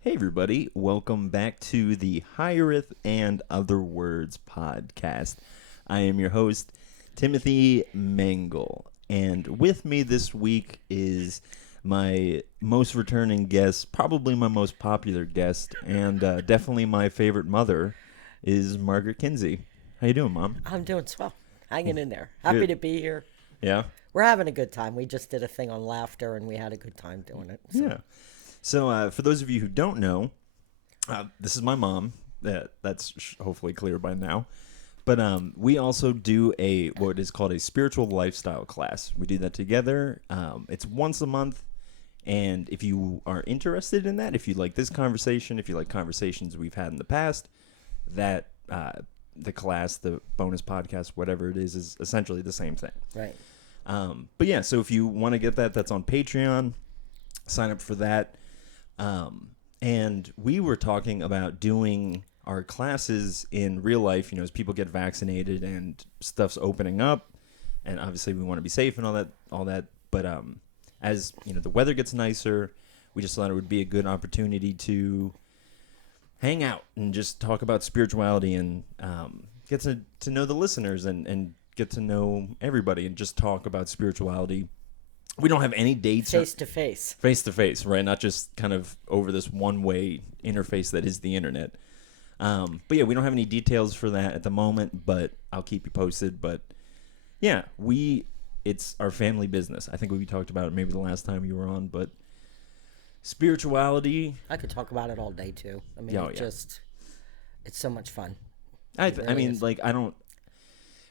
Hey everybody, welcome back to the Hiraeth and Other Words podcast. I am your host, Timothy Mangle, and with me this week is my most returning guest, probably my most popular guest, and definitely my favorite mother, is Margaret Kinsey. How you doing, Mom? I'm doing swell. Hanging in there. Happy Good. to be here. Yeah? We're having a good time. We just did a thing on laughter and we had a good time doing it. So. Yeah. So for those of you who don't know, this is my mom. That's hopefully clear by now. But we also do what is called a spiritual lifestyle class. We do that together. It's once a month. And if you are interested in that, if you like this conversation, if you like conversations we've had in the past, that the class, the bonus podcast, whatever it is essentially the same thing. Right. But yeah, so if you want to get that, that's on Patreon. Sign up for that. And we were talking about doing our classes in real life, as people get vaccinated and stuff's opening up, and obviously we want to be safe and all that. But as the weather gets nicer, we just thought it would be a good opportunity to hang out and just talk about spirituality and get to know the listeners and get to know everybody and just talk about spirituality. We don't have any dates. Face to face. Face to face, right? Not just kind of over this one-way interface that is the internet. But yeah, we don't have any details for that at the moment, but I'll keep you posted. But yeah, it's our family business. I think we talked about it maybe the last time you were on, but spirituality. I could talk about it all day too. I mean, it's so much fun. I mean, I don't.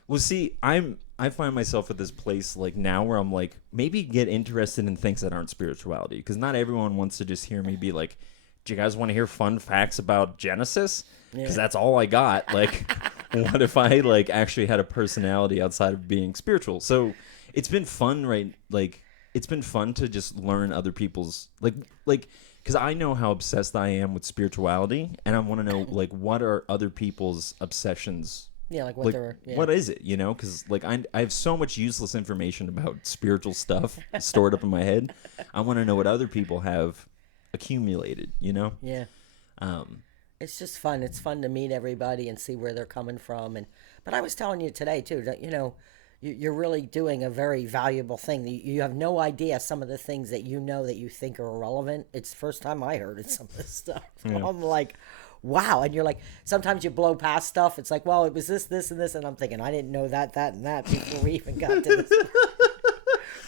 Well, see, I find myself at this place like now where I'm like maybe get interested in things that aren't spirituality, because not everyone wants to just hear me be like, "Do you guys want to hear fun facts about Genesis?" Because that's all I got. Like, what if I like actually had a personality outside of being spiritual? So it's been fun, right? Like, it's been fun to just learn other people's like because I know how obsessed I am with spirituality, and I want to know like what are other people's obsessions. Yeah, like what like, they're. Yeah. What is it? Because like I have so much useless information about spiritual stuff stored up in my head. I want to know what other people have accumulated. Yeah. It's just fun. It's fun to meet everybody and see where they're coming from. But I was telling you today too that you're really doing a very valuable thing. You have no idea some of the things that that you think are irrelevant. It's the first time I heard of some of this stuff. Yeah. I'm like, wow. And you're like, sometimes you blow past stuff. It's like, well, it was this, and this. And I'm thinking, I didn't know that, and that before we even got to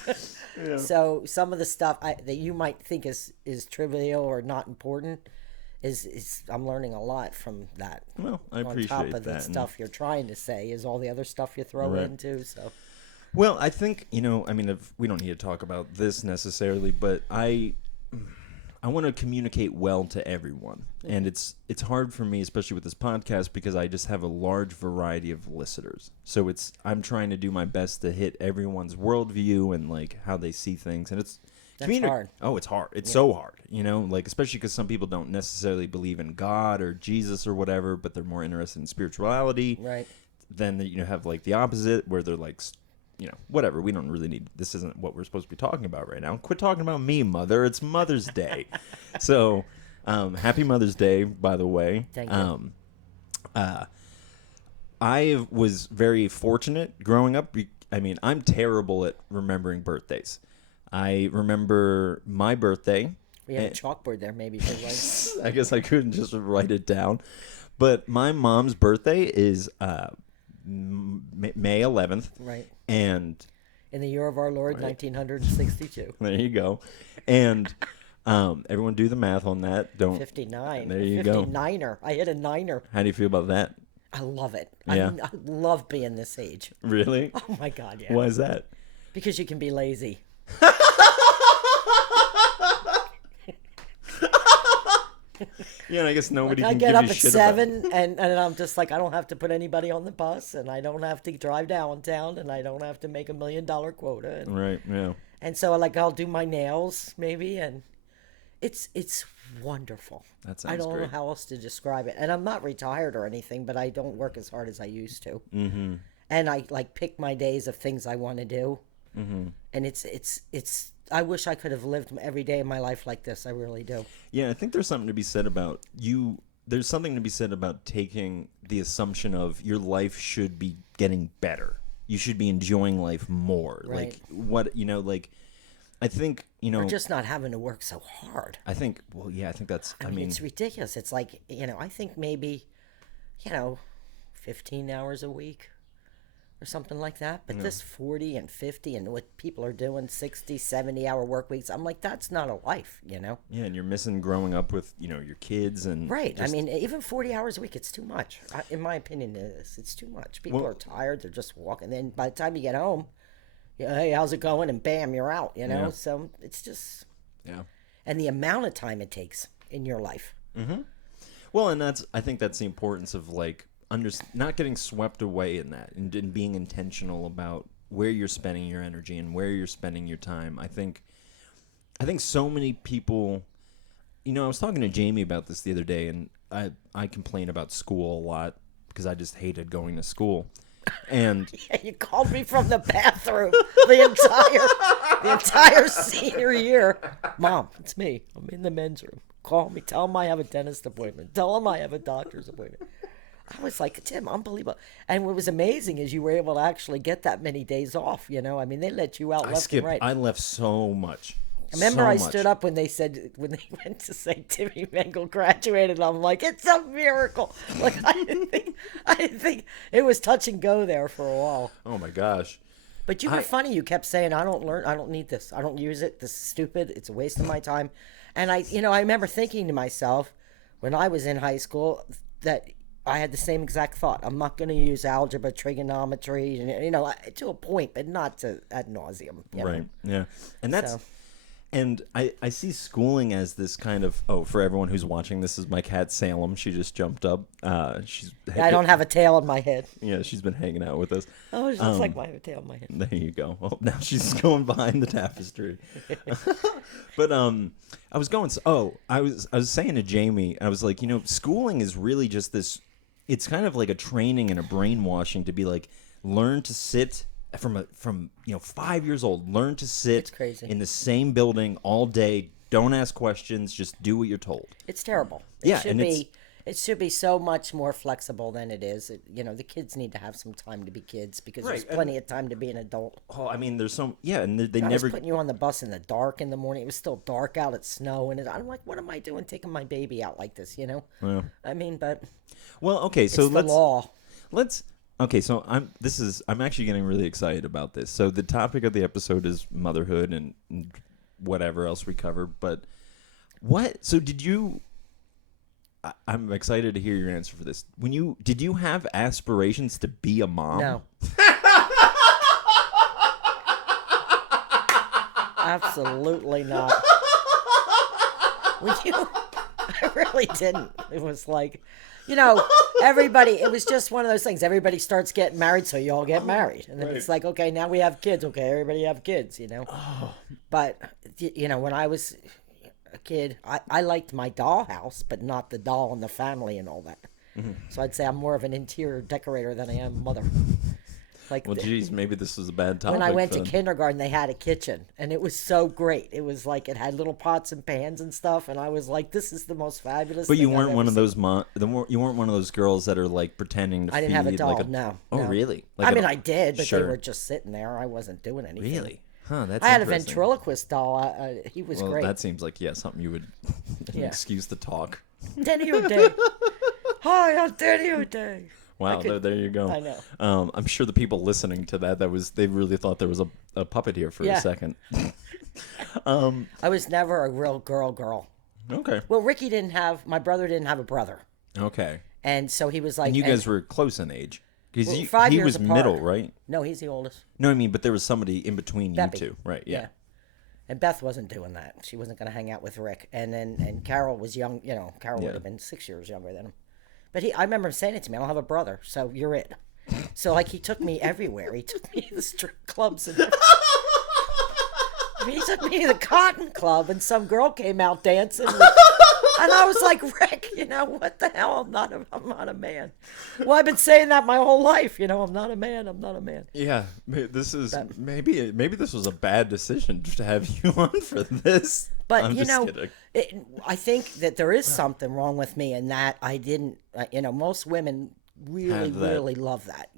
this. Yeah. So some of the stuff that you might think is trivial or not important is I'm learning a lot from that. Well, I appreciate that. On top of the stuff you're trying to say is all the other stuff you throw into. So. Well, I think, I mean, we don't need to talk about this necessarily, but I want to communicate well to everyone. Mm-hmm. And it's hard for me, especially with this podcast, because I just have a large variety of listeners. So I'm trying to do my best to hit everyone's worldview and like how they see things. And it's hard. Oh, it's hard. It's so hard, like especially because some people don't necessarily believe in God or Jesus or whatever, but they're more interested in spirituality. Right. Then have like the opposite where they're like, whatever. We don't really need. This isn't what we're supposed to be talking about right now. Quit talking about me, Mother. It's Mother's Day. So, happy Mother's Day, by the way. Thank you. I was very fortunate growing up. I mean, I'm terrible at remembering birthdays. I remember my birthday. We have a chalkboard there, maybe. For I guess I couldn't just write it down. But my mom's birthday is May 11th. Right. And in the year of our Lord, 1962. There you go. And everyone do the math on that. 59. There you go. 59er. I hit a 9er. How do you feel about that? I love it. Yeah. I love being this age. Really? Oh, my God, yeah. Why is that? Because you can be lazy. Yeah, and I guess nobody like can give I get you up at shit 7 and I'm just like, I don't have to put anybody on the bus, and I don't have to drive downtown, and I don't have to make $1 million quota. Right, yeah. And so I'll do my nails maybe, and it's wonderful. That sounds I don't great. know how else to describe it. And I'm not retired or anything, but I don't work as hard as I used to. Mm-hmm. And I pick my days of things I want to do. Mm-hmm. And it's I wish I could have lived every day of my life like this. I really do. Yeah, I think there's something to be said about you. There's something to be said about taking the assumption of your life should be getting better. You should be enjoying life more. Right. Like what, like I think, Or just not having to work so hard. I think, well, yeah, I think that's, I mean, it's ridiculous. It's like, I think maybe, 15 hours a week or something like that. But this 40 and 50 and what people are doing, 60, 70-hour work weeks, I'm like, that's not a life, Yeah, and you're missing growing up with, your kids and... Right. I mean, even 40 hours a week, it's too much. In my opinion, it's too much. People are tired. They're just walking. Then by the time you get home, hey, how's it going? And bam, you're out, Yeah. So it's just... Yeah. And the amount of time it takes in your life. Mm-hmm. Well, and I think that's the importance of, not getting swept away in that and being intentional about where you're spending your energy and where you're spending your time. I think so many people, I was talking to Jamie about this the other day, and I complain about school a lot because I just hated going to school. And yeah, you called me from the bathroom the entire senior year. Mom, it's me. I'm in the men's room. Call me. Tell them I have a dentist appointment. Tell them I have a doctor's appointment. I was like, Tim, unbelievable. And what was amazing is you were able to actually get that many days off, I mean, they let you out left and right. I left so much. Remember, I stood up when they went to say Timmy Mengel graduated. I'm like, it's a miracle. Like, I didn't think it was touch and go there for a while. Oh my gosh. But you were funny. You kept saying, I don't need this. I don't use it. This is stupid. It's a waste of my time. And I remember thinking to myself when I was in high school that I had the same exact thought. I'm not going to use algebra, trigonometry, and to a point, but not to ad nauseum. Right. Yeah. And that's... So. And I see schooling as this kind of... Oh, for everyone who's watching, this is my cat, Salem. She just jumped up. I don't have a tail on my head. Yeah, she's been hanging out with us. Oh, it looks like I have a tail on my head. There you go. Oh, now she's going behind the tapestry. But I was saying to Jamie, I was like, schooling is really just this... It's kind of like a training and a brainwashing to be like, learn to sit... From 5 years old, learn to sit in the same building all day. Don't ask questions. Just do what you're told. It's terrible. It should be so much more flexible than it is. The kids need to have some time to be kids because there's plenty of time to be an adult. Oh, I mean, there's some... Yeah, and they I never... was putting you on the bus in the dark in the morning. It was still dark out. It's snow. And I'm like, what am I doing taking my baby out like this, Yeah. I mean, but... Well, okay, so it's the law. Okay, so I'm actually getting really excited about this. So the topic of the episode is motherhood and whatever else we cover. But I'm excited to hear your answer for this. Did you have aspirations to be a mom? No. Absolutely not. I really didn't. It was like, everybody, it was just one of those things. Everybody starts getting married, so you all get married. And then it's like, okay, now we have kids. Okay, everybody have kids, Oh. But, when I was a kid, I liked my dollhouse, but not the doll and the family and all that. Mm-hmm. So I'd say I'm more of an interior decorator than I am mother. Geez, maybe this was a bad topic. When I went to kindergarten, they had a kitchen, and it was so great. It was like it had little pots and pans and stuff, and I was like, "This is the most fabulous." But you thing weren't I've one ever of seen. those you weren't one of those girls that are like pretending to. I didn't have a doll. No. Oh, really? I did, but they were just sitting there. I wasn't doing anything. Really? Huh? That's. I had a interesting. ventriloquist doll. He was great. That seems like something you would an excuse to talk. Denny O'Day. Hi, I'm Denny O'Day. Wow, there you go. I know. I'm sure the people listening to they really thought there was a puppet here for a second. I was never a real girl. Okay. Well, my brother didn't have a brother. Okay. And so he was like... And you guys were close in age. Because 5 he years was apart. middle, right? No, he's the oldest. No, I mean, but there was somebody in between Beppy. you two, right? Yeah. And Beth wasn't doing that. She wasn't going to hang out with Rick. And Carol was young. Carol would have been 6 years younger than him. But I remember him saying it to me, I don't have a brother, so you're it. So, he took me everywhere. He took me to the strip clubs. And he took me to the Cotton Club, and some girl came out dancing And I was like, Rick, what the hell? I'm not a man. Well, I've been saying that my whole life. I'm not a man. I'm not a man. Yeah, this is maybe this was a bad decision to have you on for this. But I'm just kidding. I think that there is something wrong with me in that I didn't. Most women really love that.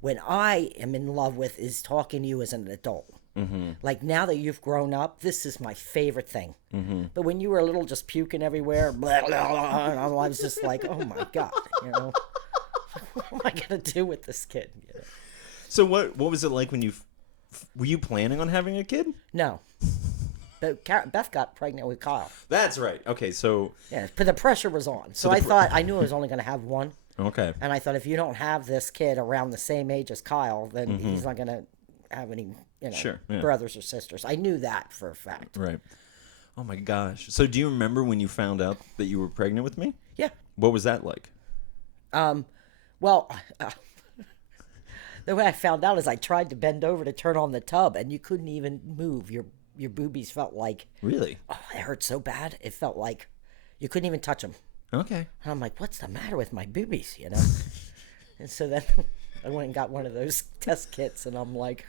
When I am in love with is talking to you as an adult. Mm-hmm. Like now that you've grown up, this is my favorite thing. Mm-hmm. But when you were a little just puking everywhere, blah, blah, blah, and I was just like, oh my God, what am I going to do with this kid? So what was it like when were you planning on having a kid? No. But Beth got pregnant with Kyle. That's right. Okay, so... Yeah, but the pressure was on. So I knew I was only going to have one. Okay. And I thought if you don't have this kid around the same age as Kyle, then he's not going to have any, brothers or sisters. I knew that for a fact. Right. Oh my gosh. So do you remember when you found out that you were pregnant with me? Yeah. What was that like? Well, the way I found out is I tried to bend over to turn on the tub, and you couldn't even move. Your boobies felt like... Really? Oh, it hurt so bad. It felt like you couldn't even touch them. Okay. And I'm like, what's the matter with my boobies, And so then I went and got one of those test kits, and I'm like,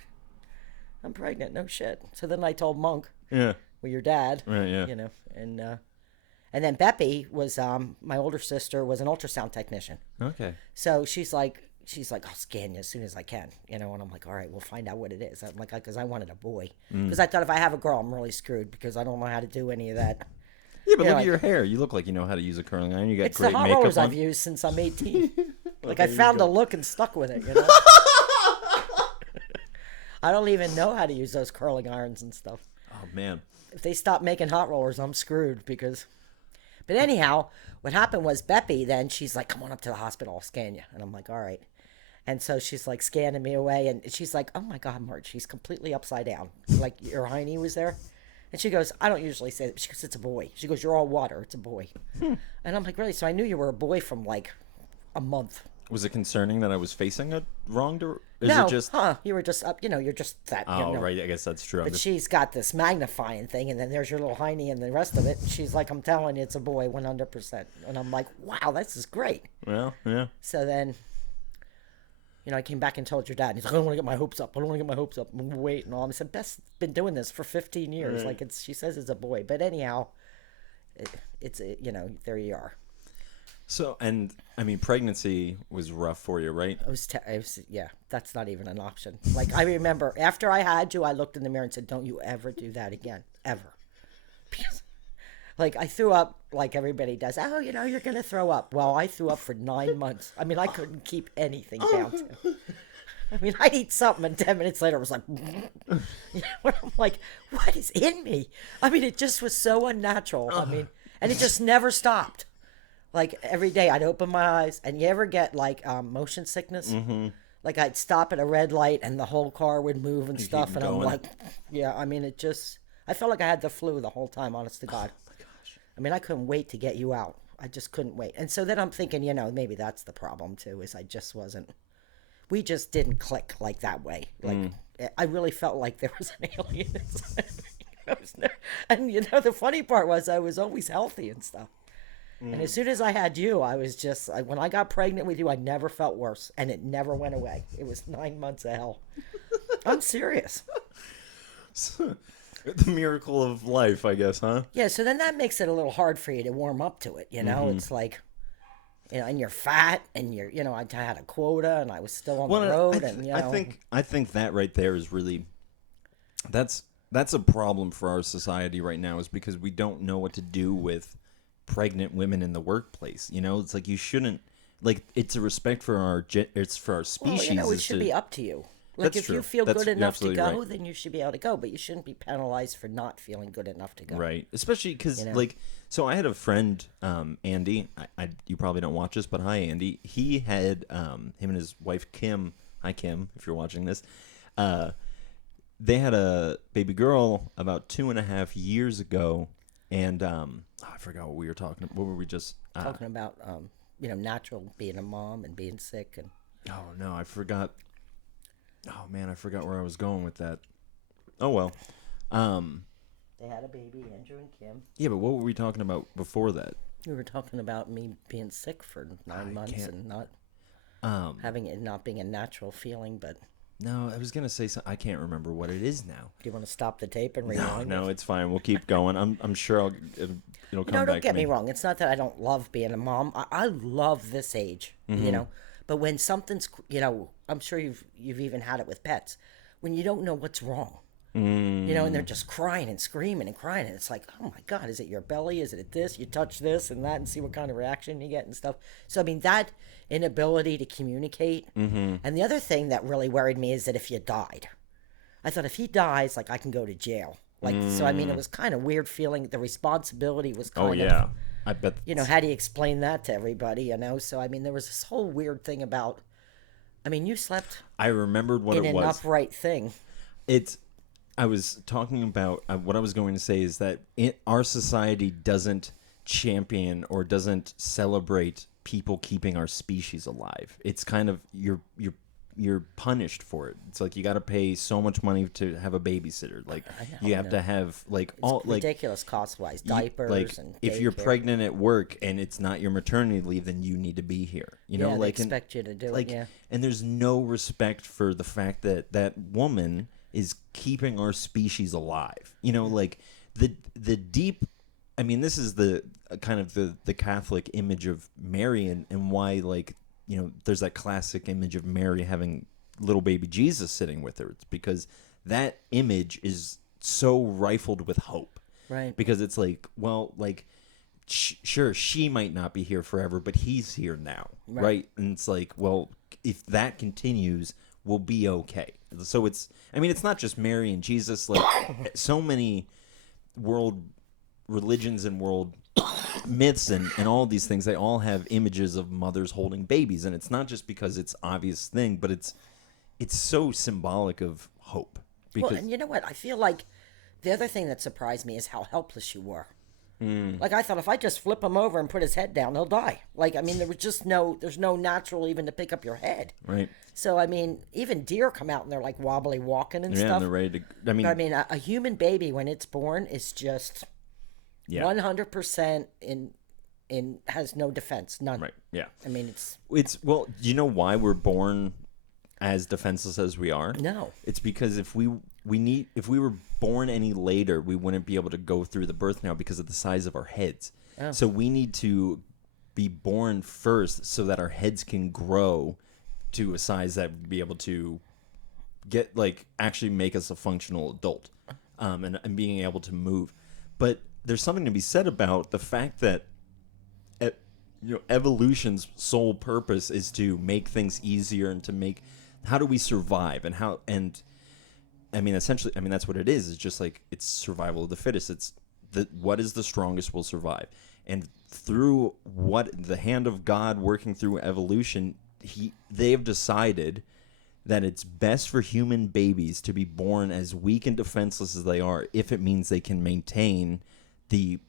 I'm pregnant, no shit. So then I told Monk, yeah, well, your dad, right, yeah, and then Beppy was my older sister was an ultrasound technician. Okay. So she's like, I'll scan you as soon as I can, and I'm like, all right, we'll find out what it is. I'm like, because I wanted a boy, because I thought if I have a girl, I'm really screwed because I don't know how to do any of that. Yeah, but look at your hair. You look like you know how to use a curling iron. You got great makeup on. It's the hot rollers I've used since I'm 18. Like I found a look and stuck with it, I don't even know how to use those curling irons and stuff. Oh, man. If they stop making hot rollers, I'm screwed because... But anyhow, what happened was Beppy then, she's like, come on up to the hospital, I'll scan you. And I'm like, all right. And so she's like scanning me away, and she's like, oh my God, Marge, she's completely upside down. Like your hiney was there. And she goes, I don't usually say that. She goes, it's a boy. She goes, you're all water. It's a boy. And I'm like, really? So I knew you were a boy from like a month. Was it concerning that I was facing a wrong direction? No, it just... you were just up, you're just that. Oh, right. I guess that's true. But she's got this magnifying thing, and then there's your little hiney and the rest of it. And she's like, I'm telling you, it's a boy 100%. And I'm like, wow, this is great. Well, yeah. So then, I came back and told your dad. And he's like, I don't want to get my hopes up. I don't want to get my hopes up. I'm waiting all. I said, Beth's been doing this for 15 years. Right. Like, she says it's a boy. But anyhow, it's there you are. So, and I mean, pregnancy was rough for you, right? It was yeah, that's not even an option. Like, I remember after I had you, I looked in the mirror and said, don't you ever do that again, ever. Because, like, I threw up like everybody does. Oh, you're going to throw up. Well, I threw up for 9 months. I mean, I couldn't keep anything down. I mean, I'd eat something and 10 minutes later it was like, I'm like, what is in me? I mean, it just was so unnatural. I mean, and it just never stopped. Like every day I'd open my eyes, and you ever get like motion sickness? Mm-hmm. Like I'd stop at a red light and the whole car would move and stuff. And I'm like, yeah, I mean, I felt like I had the flu the whole time, honest to God. Oh my gosh. I mean, I couldn't wait to get you out. I just couldn't wait. And so then I'm thinking, maybe that's the problem too, is we just didn't click like that way. Like I really felt like there was an alien inside me. And the funny part was I was always healthy and stuff. And as soon as I had you, I was just, when I got pregnant with you, I never felt worse. And it never went away. It was 9 months of hell. I'm serious. The miracle of life, I guess, huh? Yeah, so then that makes it a little hard for you to warm up to it, It's like, and you're fat, and I had a quota, and I was still on the road. I think that right there is really, that's a problem for our society right now, is because we don't know what to do with pregnant women in the workplace. It's like you shouldn't, like, it's a respect for it's for our species. Well, it should be up to you. Like, if you feel good enough to go, then you should be able to go, but you shouldn't be penalized for not feeling good enough to go. Right. Especially because, so I had a friend, Andy, you probably don't watch this, but hi, Andy. He had, him and his wife, Kim, hi, Kim, if you're watching this, they had a baby girl about 2.5 years ago. And I forgot what we were talking about. What were we just talking about? Natural being a mom and being sick and. Oh no, I forgot. Oh man, I forgot where I was going with that. Oh well. They had a baby, Andrew and Kim. Yeah, but what were we talking about before that? We were talking about me being sick for 9 months can't- and not Um, having it not being a natural feeling. But no, I was gonna say something. I can't remember what it is now. do you want to stop the tape and No, rewind? no, it's fine. We'll keep going. I'm sure it'll come No, back don't to get me. me wrong. It's not that I don't love being a mom. I love this age, you know. But when something's, you know, I'm sure you've even had it with pets, when you don't know what's wrong, you know, and they're just crying and screaming and crying, and it's like, oh my God, is it your belly? Is it this? You touch this and that, and see what kind of reaction you get and stuff. So I mean, that inability to communicate, and the other thing that really worried me is that if you died, I thought if he dies, like I can go to jail. Like, so I mean, it was kind of weird feeling the responsibility was kind Oh of, yeah, I bet. you know, how do you explain that to everybody, you know? So I mean, there was this whole weird thing about, I mean, you slept I remembered what in it an was. upright thing. I was talking about what I was going to say is that our society doesn't champion or doesn't celebrate people keeping our species alive. It's kind of you're punished for it. It's like you got to pay so much money to have a babysitter. Like you have to have like all like Ridiculous cost-wise, diapers like and if you're daycare. pregnant at work and it's not your maternity leave, then you need to be here. You know, Yeah, they like expect you to do it, like, yeah. and there's no respect for the fact that that woman is keeping our species alive. You know, like the deep. I mean, this is the kind of the Catholic image of Mary and why, like, you know, there's that classic image of Mary having little baby Jesus sitting with her. It's because that image is so rifled with hope. Right. Because it's like, well, like, sure, she might not be here forever, but he's here now. Right. And it's like, well, if that continues, we'll be okay. So it's, I mean, it's not just Mary and Jesus. Like, so many world religions and world myths and all these things, they all have images of mothers holding babies, and it's not just because it's obvious thing, but it's so symbolic of hope. Because Well, and you know what? I feel like the other thing that surprised me is how helpless you were. Like, I thought if I just flip him over and put his head down, he'll die. Like, I mean, there's no natural even to pick up your head. right, So, I mean, even deer come out and they're like wobbly walking and yeah, stuff. and they're ready to. I mean, But, I mean, a human baby when it's born is just yeah, 100% in has no defense, none. right, yeah. I mean, It's well, do you know why we're born as defenseless as we are? No. It's because if we were born any later, we wouldn't be able to go through the birth now because of the size of our heads. Oh. So we need to be born first so that our heads can grow to a size that would be able to get, like, actually make us a functional adult, and being able to move. But there's something to be said about the fact that evolution's sole purpose is to make things easier and to make, how do we survive, and how, and I mean, essentially, I mean, that's what it is. It's just like, it's survival of the fittest. It's what is the strongest will survive. And through the hand of God working through evolution, they have decided that it's best for human babies to be born as weak and defenseless as they are, if it means they can maintain the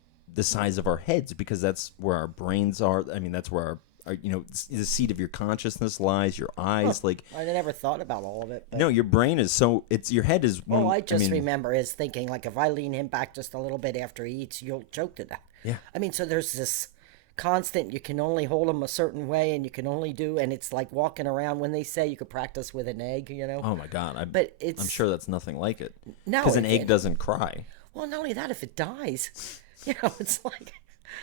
size of our heads, because that's where our brains are. I mean, that's where our the seat of your consciousness lies, your eyes. Like, I never thought about all of it. But... no, your brain is your head is one. All I just remember is thinking, like, if I lean him back just a little bit after he eats, you'll choke to death. Yeah. I mean, so there's this constant, you can only hold him a certain way, and you can only do, and it's like walking around when they say you could practice with an egg, you know? Oh my God. I'm sure that's nothing like it. No, because an egg doesn't cry. Well, not only that, if it dies, you know, it's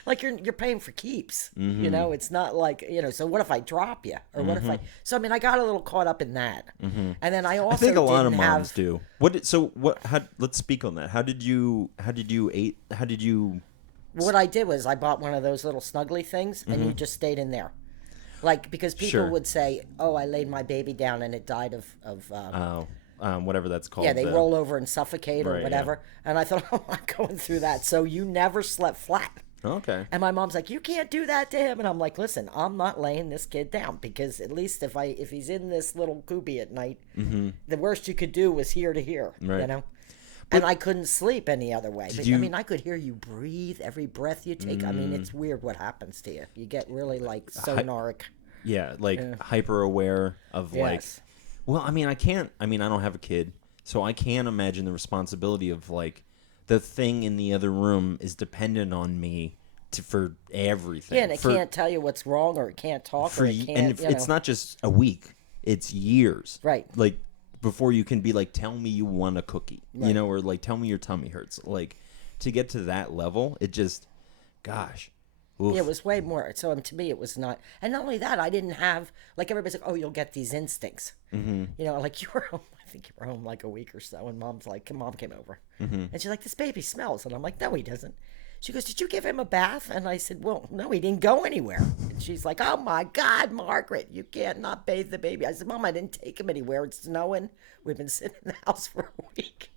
like you're paying for keeps. Mm-hmm. You know, it's not like, you know, so what if I drop you? Or what if I... So, I mean, I got a little caught up in that. Mm-hmm. And then I also I think a lot of didn't moms have... do. Let's speak on that. How did you What I did was I bought one of those little snuggly things, and Mm-hmm. you just stayed in there. Like, because people Sure. would say, oh, I laid my baby down and it died of whatever that's called. yeah, they roll over and suffocate or Right, whatever. And I thought, oh, I'm going through that. So you never slept flat. Okay. And my mom's like, you can't do that to him. And I'm like, listen, I'm not laying this kid down, because at least if he's in this little coopy at night, the worst you could do was here to here, Right. you know? And I couldn't sleep any other way. But, you- I mean, I could hear you breathe every breath you take. I mean, it's weird what happens to you. You get really, like, sonaric. Yeah, like hyper aware of like. Yes. Well, I mean, I don't have a kid, so I can't imagine the responsibility of like the thing in the other room is dependent on me for everything. Yeah, and it can't tell you what's wrong, or it can't talk, or it can't. And if, it's not just a week; it's years. Right. Like before you can be like, tell me you want a cookie, right. Or like tell me your tummy hurts. Like to get to that level, it just, gosh. Oof. Yeah, it was way more. So to me, it was not. And not only that, I didn't have, like, everybody's like, oh, you'll get these instincts. Mm-hmm. Like you were home, I think you were home like a week or so, and Mom came over. Mm-hmm. And she's like, this baby smells. And I'm like, no, he doesn't. She goes, did you give him a bath? And I said, well, no, he didn't go anywhere. And she's like, oh my God, Margaret, you can't not bathe the baby. I said, Mom, I didn't take him anywhere. It's snowing. We've been sitting in the house for a week.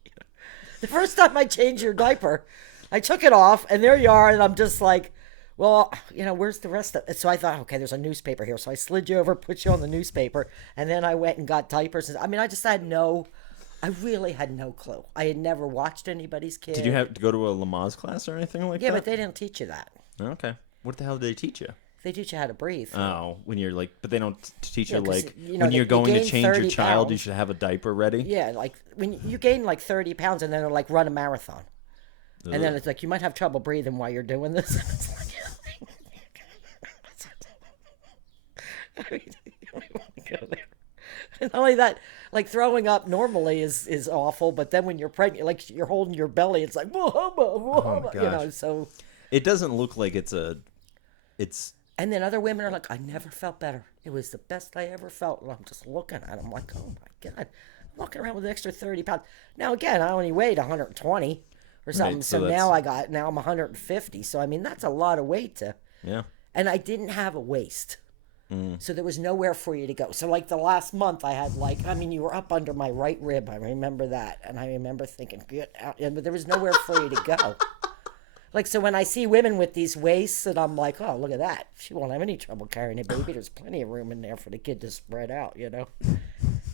The first time I changed your diaper, I took it off, and there you are, and I'm just like, well, where's the rest of it? So I thought, okay, there's a newspaper here. So I slid you over, put you on the newspaper, and then I went and got diapers. I just I really had no clue. I had never watched anybody's kid. Did you have to go to a Lamaze class or anything like that? Yeah, but they didn't teach you that. Okay. What the hell did they teach you? They teach you how to breathe. Oh, when you're like, but they don't teach you like, when you're going to change your child, pounds. You should have a diaper ready. Yeah, like when you gain like 30 pounds, and then they're like, run a marathon. Ugh. And then it's like, you might have trouble breathing while you're doing this. I mean, you don't want to go there. And not only that, like throwing up normally is awful, but then when you're pregnant, like you're holding your belly, it's like, so. It doesn't look like it's. And then other women are like, I never felt better. It was the best I ever felt. And I'm just looking at them like, oh my God, I'm walking around with an extra 30 pounds. Now, again, I only weighed 120 or something. Right, so now I'm 150. So, I mean, that's a lot of weight to. Yeah. And I didn't have a waist. So there was nowhere for you to go. So like the last month I had you were up under my right rib. I remember that. And I remember thinking, get out. But there was nowhere for you to go. So when I see women with these waists, and I'm like, oh, look at that. She won't have any trouble carrying a baby. There's plenty of room in there for the kid to spread out,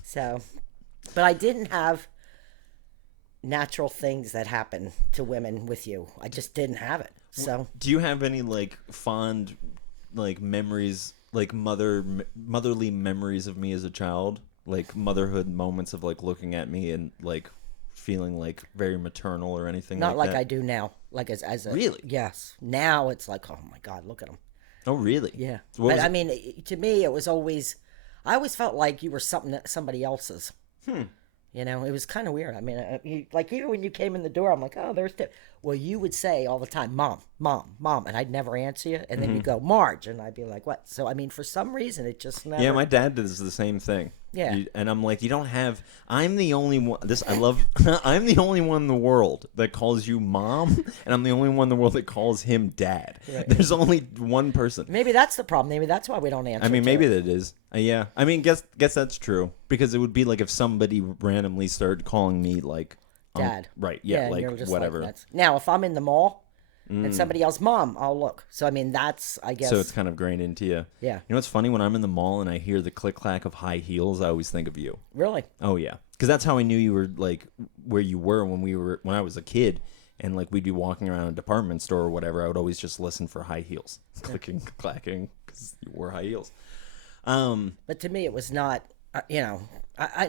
So, but I didn't have natural things that happen to women with you. I just didn't have it. So do you have any fond memories, motherly memories of me as a child, motherhood moments of looking at me and feeling very maternal or anything? Not like that? I do now. As a really? Yes. Now it's like, oh my God, look at him. Oh really? Yeah. But I mean, to me, it was always. I always felt like you were somebody else's. It was kind of weird. I mean, even when you came in the door, I'm like, oh, there's. Well, you would say all the time, Mom, Mom, Mom, and I'd never answer you, and then you go, Marge, and I'd be like, what? So I mean, for some reason, it just never. Yeah, my dad does the same thing. Yeah. And I'm like, you don't have. I'm the only one. I'm the only one in the world that calls you Mom, and I'm the only one in the world that calls him Dad. Right. There's only one person. Maybe that's the problem. Maybe that's why we don't answer. I mean, maybe that is. Yeah. I mean, guess that's true, because it would be like if somebody randomly started calling me Dad. Right. Yeah. Whatever. Now, if I'm in the mall and somebody else, Mom, I'll look. So, I mean, that's, I guess. So it's kind of grained into you. Yeah. You know what's funny? When I'm in the mall and I hear the click-clack of high heels, I always think of you. Really? Oh, yeah. Because that's how I knew you were, where you were when I was a kid. And, we'd be walking around a department store or whatever. I would always just listen for high heels. Clicking, clacking, because you wore high heels. But to me, it was not, and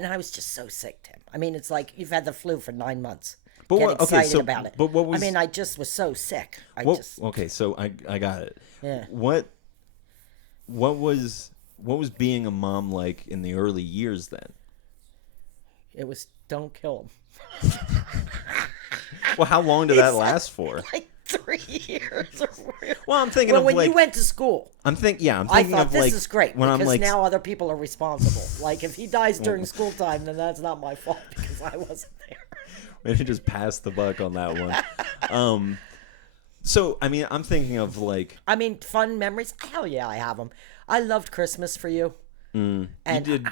I was just so sick, Tim. I mean, it's like you've had the flu for 9 months. Get excited about it. But what was? I mean, I just was so sick. Okay, so I got it. Yeah. What was being a mom like in the early years then? It was don't kill him. Well, how long did that last for? 3 years or more. Well, I'm thinking of when you went to school. I'm thinking I thought of this is great when because I'm now other people are responsible. If he dies during school time, then that's not my fault because I wasn't there. Maybe just pass the buck on that one. So I mean, I'm thinking of fun memories. Hell yeah, I have them. I loved Christmas for you. And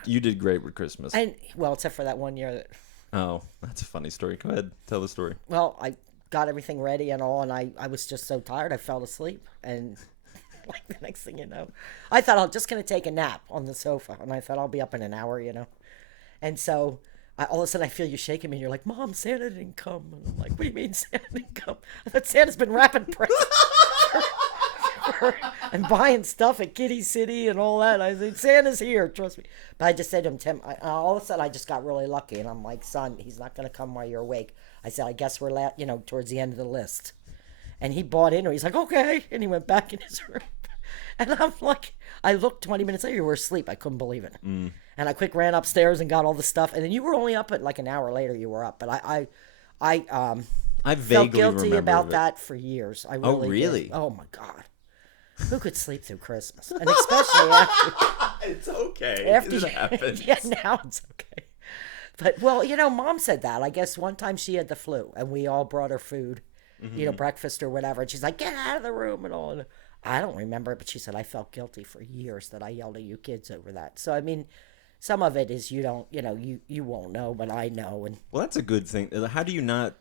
you did great with Christmas. And well, except for that one year that. Oh, that's a funny story. Go ahead, tell the story. Well, I got everything ready and all, and I was just so tired I fell asleep, and the next thing you know, I thought I'm just gonna take a nap on the sofa, and I thought I'll be up in an hour, and so all of a sudden I feel you shaking me, and you're like, Mom, Santa didn't come, and I'm like, what do you mean Santa didn't come? I thought Santa's been wrapping presents for store and buying stuff at Kitty City and all that. I said, Santa's here, trust me. But I just said to him, Tim, all of a sudden I just got really lucky. And I'm like, son, he's not going to come while you're awake. I said, I guess we're, towards the end of the list. And he bought in, or he's like, okay. And he went back in his room. And I'm like, I looked 20 minutes later, you were asleep. I couldn't believe it. And I quick ran upstairs and got all the stuff. And then you were only up at like an hour later, you were up. But I felt guilty about that for years. I really really? Did. Oh my God. Who could sleep through Christmas? And especially after. It's okay. After it happens. Yeah, now it's okay. But, well, Mom said that. I guess one time she had the flu and we all brought her food, breakfast or whatever. And she's like, get out of the room and all. And I don't remember it, but she said, I felt guilty for years that I yelled at you kids over that. So, I mean, some of it is you won't know, but I know. And well, that's a good thing. How do you not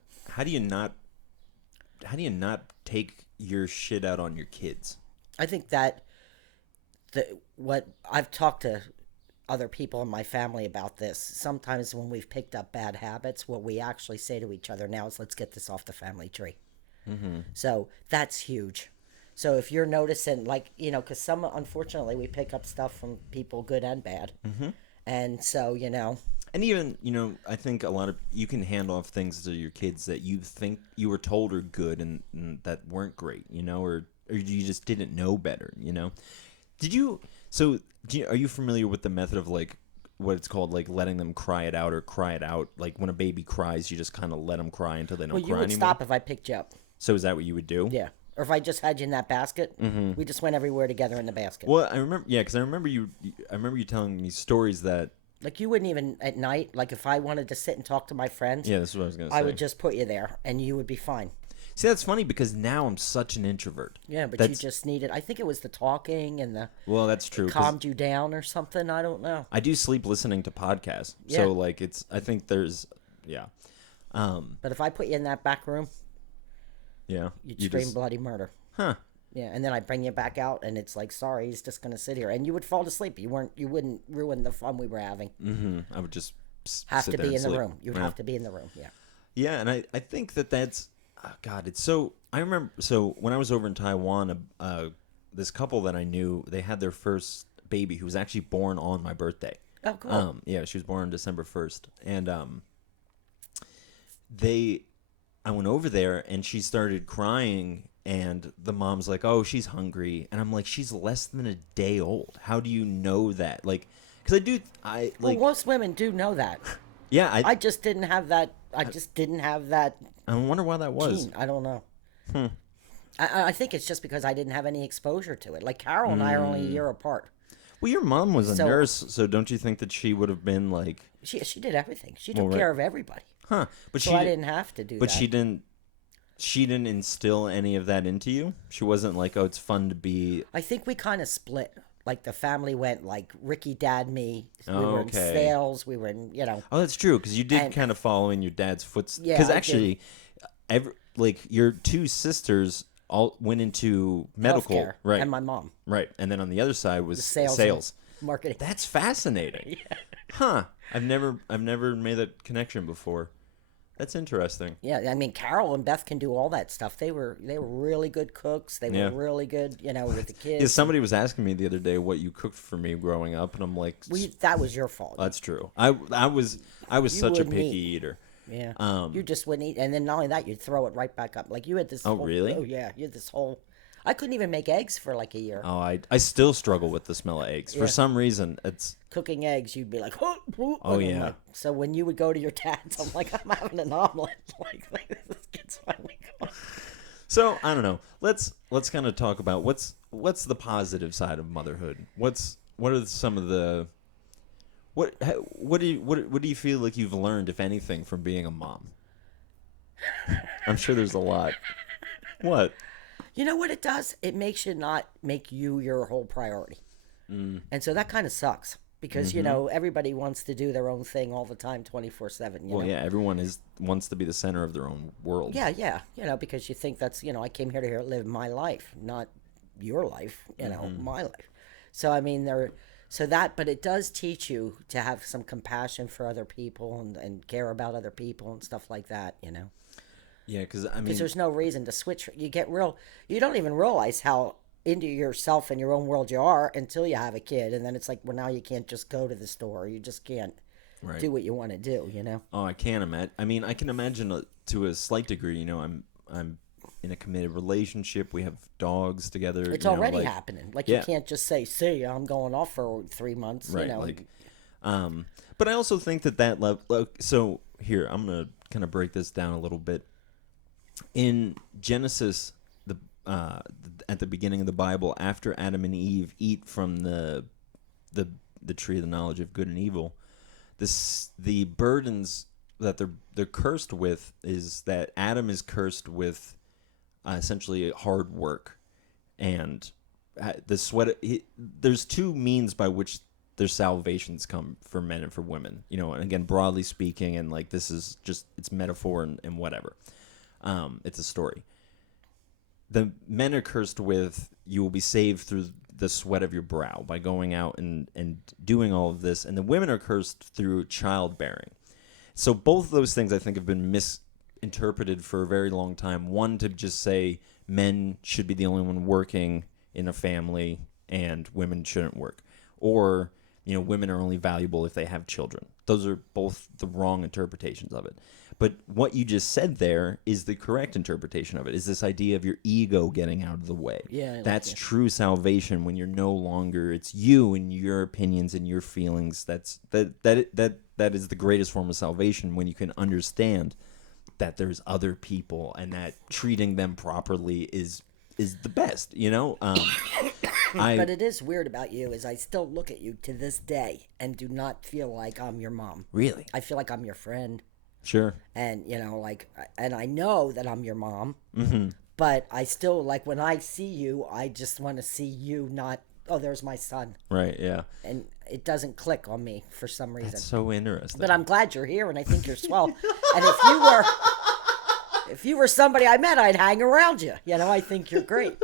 take your shit out on your kids? I think that what I've talked to other people in my family about this, sometimes when we've picked up bad habits, what we actually say to each other now is, let's get this off the family tree. So that's huge. So if you're noticing, because unfortunately, we pick up stuff from people, good and bad. And so, And even, I think a lot of, you can hand off things to your kids that you think you were told are good and that weren't great, or you just didn't know better, are you familiar with the method of what it's called, letting them cry it out or cry it out? Like when a baby cries, you just kind of let them cry until they don't cry anymore? Well, you would stop if I picked you up. So is that what you would do? Yeah. Or if I just had you in that basket, we just went everywhere together in the basket. Well, I remember, because I remember you telling me stories that, like you wouldn't even at night, like if I wanted to sit and talk to my friends, yeah, this is what I was going to say. I would just put you there and you would be fine. See, that's funny because now I'm such an introvert. Yeah, but you just needed, I think it was the talking and well, that's true. Calmed you down or something. I don't know. I do sleep listening to podcasts. Yeah. So I think there's, yeah. But if I put you in that back room, yeah, you'd scream bloody murder. Huh. Yeah, and then I bring you back out, and it's like, sorry, he's just gonna sit here, and you would fall asleep. You wouldn't ruin the fun we were having. I would just have sit to there be and in the sleep. room. You'd have to be in the room. Yeah. Yeah, and I think that's, oh God, it's so. I remember. So when I was over in Taiwan, this couple that I knew, they had their first baby who was actually born on my birthday. Oh, cool. Yeah, she was born on December 1st, and I went over there and she started crying. And the mom's like, oh, she's hungry. And I'm like, she's less than a day old. How do you know that? Because well, most women do know that. Yeah. I just didn't have that. I wonder why that was. Gene. I don't know. I think it's just because I didn't have any exposure to it. Like Carol and I are only a year apart. Well, your mom was a nurse, so don't you think that she would have been like... She did everything. She took care of everybody. Huh. But I didn't have to do that. But she didn't instill any of that into you? She wasn't like, oh, it's fun to be... I think we kind of split. Like, the family went, like, Ricky, Dad, me. We were in sales. We were in, Oh, that's true, because you did kind of follow in your dad's footsteps. Yeah, because actually, your two sisters all went into medical. Healthcare, right. And my mom. Right. And then on the other side was sales. Marketing. That's fascinating. Yeah. Huh. I've never made that connection before. That's interesting. Yeah, I mean, Carol and Beth can do all that stuff. They were really good cooks. They were really good, with the kids. Yeah, somebody was asking me the other day what you cooked for me growing up, and I'm like, that was your fault. That's true. I was such a picky eater. Yeah. You just wouldn't eat, and then not only that, you'd throw it right back up. Like you had this. Oh, really? Oh, yeah. You had this whole. I couldn't even make eggs for like a year. Oh, I still struggle with the smell of eggs. For some reason, it's... Cooking eggs, you'd be like, oh, yeah. Like, so when you would go to your dad's, I'm like, I'm having an omelet. like this kid's finally gone. So, I don't know. Let's kind of talk about what's the positive side of motherhood. What are some of the... What do you feel like you've learned, if anything, from being a mom? I'm sure there's a lot. What? You know what it does? It makes you not make you your whole priority. And so that kind of sucks because, everybody wants to do their own thing all the time, 24/7. Well, yeah, everyone wants to be the center of their own world. Yeah. Because you think that's, I came here to live my life, not your life, my life. So, I mean, but it does teach you to have some compassion for other people and care about other people and stuff like that, Yeah, because there's no reason to switch. You don't even realize how into yourself and your own world you are until you have a kid, and then it's like, well, now you can't just go to the store. You just can't Right. do what you want to do. You know. Oh, I can't imagine. I mean, I can imagine to a slight degree. I'm in a committed relationship. We have dogs together. It's you know, already like, happening. Like yeah. you can't just say, "See, I'm going off for 3 months." Right. You know. Like, but I also think that level. So here, I'm gonna kind of break this down a little bit. In Genesis, at the beginning of the Bible, after Adam and Eve eat from the tree of the knowledge of good and evil, the burdens that they're cursed with is that Adam is cursed with essentially hard work, and the sweat. There's two means by which their salvations come for men and for women. You know, and again, broadly speaking, and like this is just it's metaphor and whatever. It's a story. The men are cursed with you will be saved through the sweat of your brow by going out and doing all of this, and the women are cursed through childbearing. So both of those things I think have been misinterpreted for a very long time. One, to just say men should be the only one working in a family and women shouldn't work, or women are only valuable if they have children. Those are both the wrong interpretations of it. But what you just said there is the correct interpretation of it, is this idea of your ego getting out of the way. Yeah, that's true salvation when you're no longer, it's you and your opinions and your feelings. That is the greatest form of salvation, when you can understand that there's other people and that treating them properly is the best, But it is weird about you is I still look at you to this day and do not feel like I'm your mom. Really? I feel like I'm your friend. Sure. And, and I know that I'm your mom, but I still, like, when I see you, I just want to see you, not, oh, there's my son. Right, yeah. And it doesn't click on me for some reason. That's so interesting. But I'm glad you're here, and I think you're swell. And if you were somebody I met, I'd hang around you. I think you're great.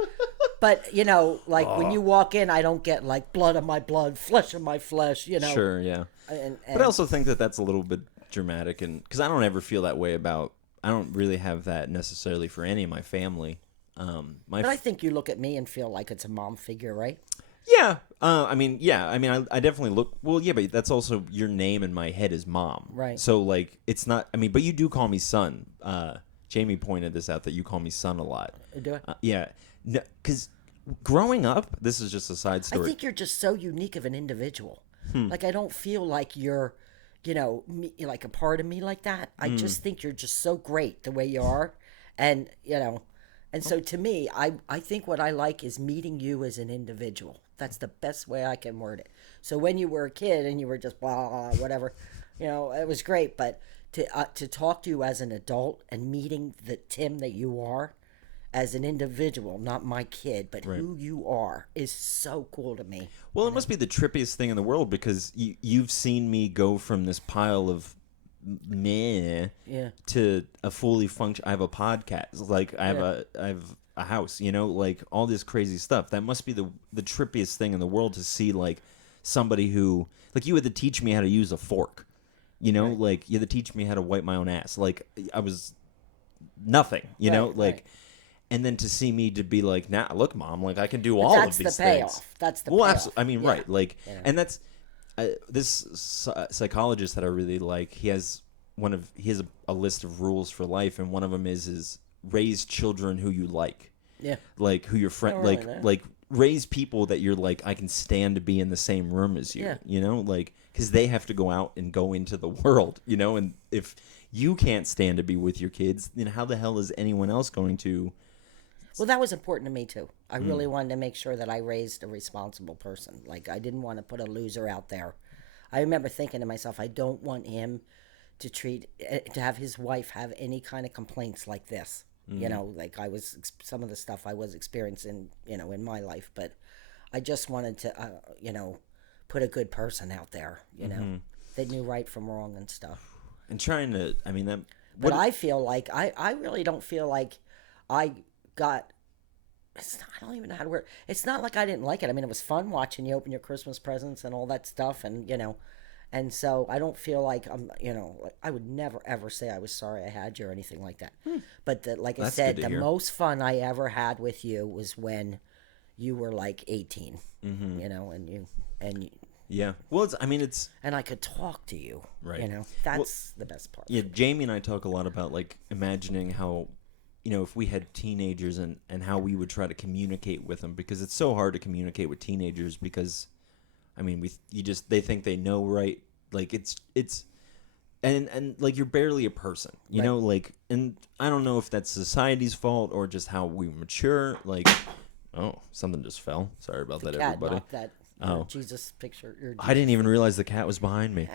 But, when you walk in, I don't get, like, blood of my blood, flesh of my flesh, Sure, yeah. But I also think that that's a little bit dramatic, and because I don't ever feel that way about, I don't really have that necessarily for any of my family. But I think you look at me and feel like it's a mom figure, right? Yeah. I definitely look, well, yeah, but that's also your name in my head is mom. Right. So, like, it's not, but you do call me son. Jamie pointed this out, that you call me son a lot. Do I? Yeah. No, because growing up, this is just a side story. I think you're just so unique of an individual. Like, I don't feel like you're, me, like a part of me like that. I just think you're just so great the way you are. And, and so to me, I think what I like is meeting you as an individual. That's the best way I can word it. So when you were a kid and you were just blah, blah, blah, whatever, it was great. But to talk to you as an adult and meeting the Tim that you are as an individual, not my kid, but right. who you are, is so cool to me. Well, it must be the trippiest thing in the world, because you've seen me go from this pile of meh to a fully function. I have a podcast, like I have a house, like all this crazy stuff. That must be the trippiest thing in the world, to see like somebody who, like, you had to teach me how to use a fork, Right. like you had to teach me how to wipe my own ass. Like I was nothing, like. Right. And then to see me to be like, nah, look, mom, like I can do all of these things. That's the payoff. That's the payoff. Absolutely. I mean, right. Like, and that's this psychologist that I really like. He has a list of rules for life, and one of them is raise children who you like. Yeah. Like who your friend, like raise people that you're like, I can stand to be in the same room as you. Yeah. Like, because they have to go out and go into the world. And if you can't stand to be with your kids, then how the hell is anyone else going to? Well, that was important to me, too. I really wanted to make sure that I raised a responsible person. Like, I didn't want to put a loser out there. I remember thinking to myself, I don't want him to have his wife have any kind of complaints like this. Like some of the stuff I was experiencing, in my life. But I just wanted to, put a good person out there, They knew right from wrong and stuff. And trying to, But I feel like, I really don't feel like I got, I don't even know how to word it. It's not like I didn't like it. I mean, it was fun watching you open your Christmas presents and all that stuff, and and so I don't feel like I'm, like, I would never ever say I was sorry I had you or anything like that. But like I said, the most fun I ever had with you was when you were like 18, Mm-hmm. you know, and Yeah. Well, it's and I could talk to you, right. you know. That's the best part. Yeah, Jamie and I talk a lot about like imagining how, if we had teenagers and how we would try to communicate with them, because it's so hard to communicate with teenagers because, they think they know, right? Like it's and like you're barely a person, Right. know, like, and I don't know if that's society's fault or just how we mature. Like, oh, something just fell. Sorry about that, Cat everybody. knocked that Jesus picture. I didn't even realize the cat was behind me.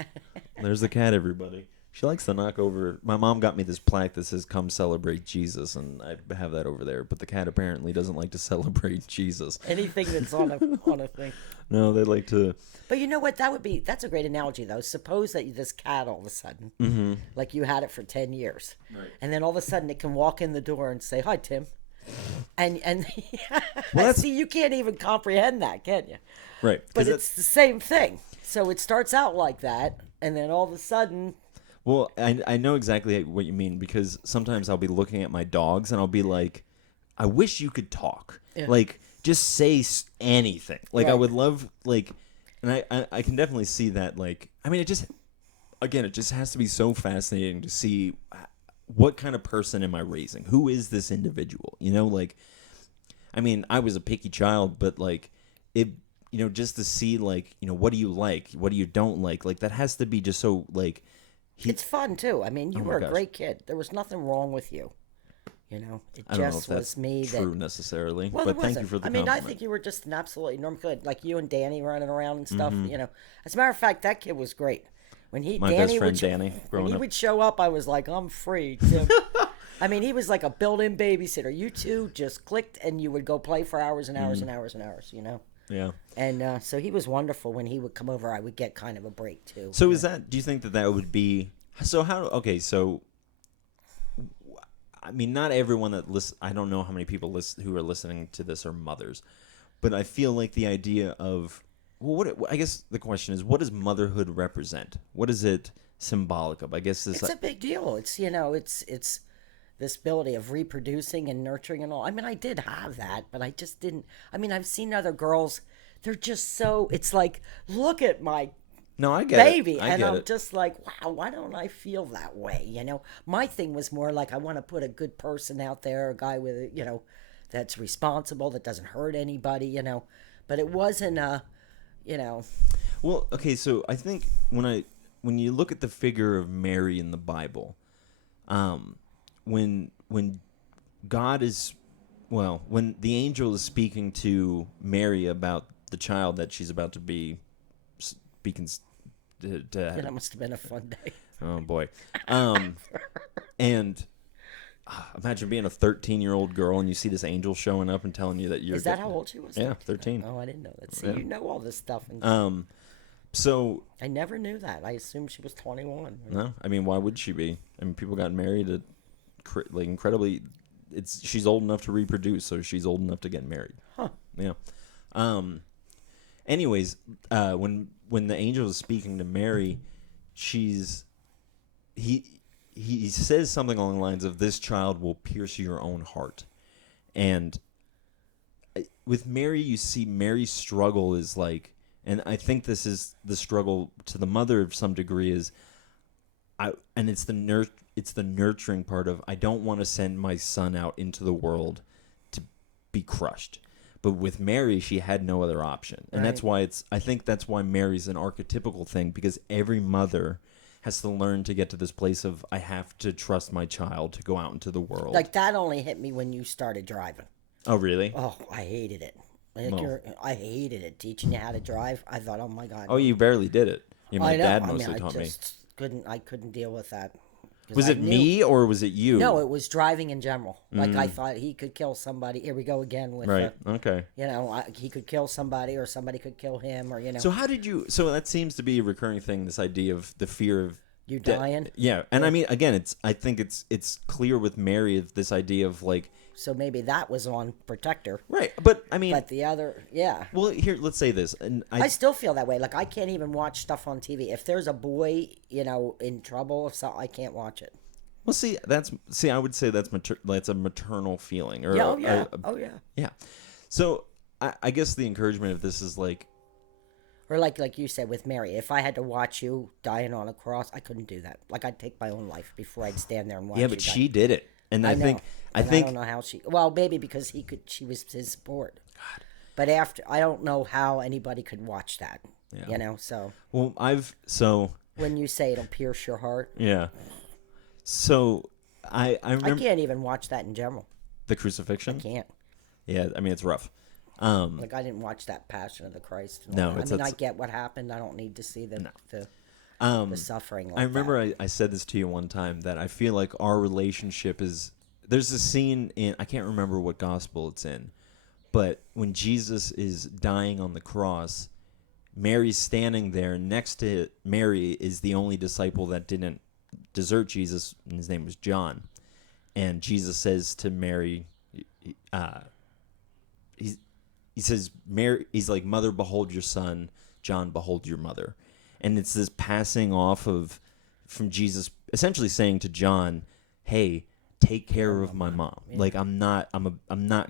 There's the cat, everybody. She likes to knock over. My mom got me this plaque that says "Come celebrate Jesus," and I have that over there. But the cat apparently doesn't like to celebrate Jesus. Anything that's on a thing. No, they like to. But you know what? That's a great analogy, though. Suppose that this cat all of a sudden, like you had it for 10 years, Right. and then all of a sudden it can walk in the door and say, "Hi, Tim," and Well, see, you can't even comprehend that, can you? Right. But it's the same thing. So it starts out like that, and then all of a sudden, Well, I know exactly what you mean, because sometimes I'll be looking at my dogs and I'll be like, I wish you could talk. Yeah. Like, just say anything. Like, I Right. would love, like, and I can definitely see that, like, it just has to be so fascinating to see what kind of person am I raising? Who is this individual? Like, I was a picky child, but, like, it, just to see, like, what do you like? What do you don't like? Like, that has to be just so, like, it's fun too. You Oh my were a gosh. great kid. There was nothing wrong with you. It I don't know if just that's was me true that. necessarily, Well, but it thank you wasn't. for the I compliment. think you were just an absolutely normal kid, like you and Danny running around and stuff. Mm-hmm. As a matter of fact, that kid was great. When My Danny best friend would, Danny, when growing he up. would show up, I was like, I'm free. Tim. He was like a built-in babysitter. You two just clicked, and you would go play for hours and hours and hours and hours. Yeah. And so he was wonderful. When he would come over, I would get kind of a break too. So do you think that would be, so not everyone that I don't know how many people who are listening to this are mothers, but I feel like the idea of, I guess the question is, what does motherhood represent? What is it symbolic of? I guess It's a big deal. It's it's this ability of reproducing and nurturing and all. I did have that, but I just didn't. I've seen other girls. They're just so. It's like, look at my no, I get baby, it. I and get I'm it. just like, wow. Why don't I feel that way? My thing was more like I want to put a good person out there, a guy with that's responsible, that doesn't hurt anybody. But it wasn't a. Well, okay, so I think when you look at the figure of Mary in the Bible, when God is, when the angel is speaking to Mary about the child that she's about to be speaking to That must have been a fun day. oh boy, and imagine being a 13-year-old girl and you see this angel showing up and telling you that you're. Is that how old she was? Yeah, 13. Oh, I didn't know that. See, Yeah. you know all this stuff. And So I never knew that. I assumed she was 21. no, why would she be? People got married at incredibly. She's old enough to reproduce, so she's old enough to get married. Huh. Yeah. Anyways, when the angel is speaking to Mary, he says something along the lines of, "This child will pierce your own heart," and with Mary, you see Mary's struggle is like, and I think this is the struggle to the mother of some degree is, and it's the nurturing part of, I don't want to send my son out into the world to be crushed. But with Mary, she had no other option. And that's why I think that's why Mary's an archetypical thing, because every mother has to learn to get to this place of, I have to trust my child to go out into the world. Like, that only hit me when you started driving. Oh, really? Oh, I hated it. I hated it. Teaching you how to drive, I thought, oh my God. Oh, you barely did it. Yeah, my I know. dad mostly I taught me. just couldn't deal with that. 'Cause Was I it knew- me or was it you? No, it was driving in general. Like, I thought he could kill somebody. Here we go again with Right. Okay. he could kill somebody, or somebody could kill him, or So how did you? So that seems to be a recurring thing. This idea of the fear of you dying. Yeah, and again, I think it's clear with Mary of this idea of like. So maybe that was on protector. Right, but But the other, yeah. Well, here, let's say this, and I still feel that way. Like, I can't even watch stuff on TV. If there's a boy, in trouble, I can't watch it. Well, I would say that's a maternal feeling, or Oh yeah. yeah. So I guess the encouragement of this is like, Or like you said with Mary, if I had to watch you dying on a cross, I couldn't do that. Like I'd take my own life before I'd stand there and watch yeah, you but die. she did it, and I I know. think I And I think don't know how she. Well, maybe because she was his sport. But after, I don't know how anybody could watch that. Yeah. You know, so well, when you say it'll pierce your heart, yeah. So I I remember can't even watch that in general. the I crucifixion. can't. Yeah, I mean it's rough. Like I didn't watch that Passion of the Christ. And all No, that. it's I mean, I that's- get what happened. I don't need to see the suffering. Like I remember that. I said this to you one time that I feel like our relationship is. There's a scene in, I can't remember what gospel it's in, but when Jesus is dying on the cross, Mary's standing there. Next to Mary is the only disciple that didn't desert Jesus, and his name was John. And Jesus says to Mary, he says, Mary, he's like, "Mother, behold your son. John, behold your mother." And it's this passing off of from Jesus, essentially saying to John, "Hey, take care of my mom. Yeah. Like I'm not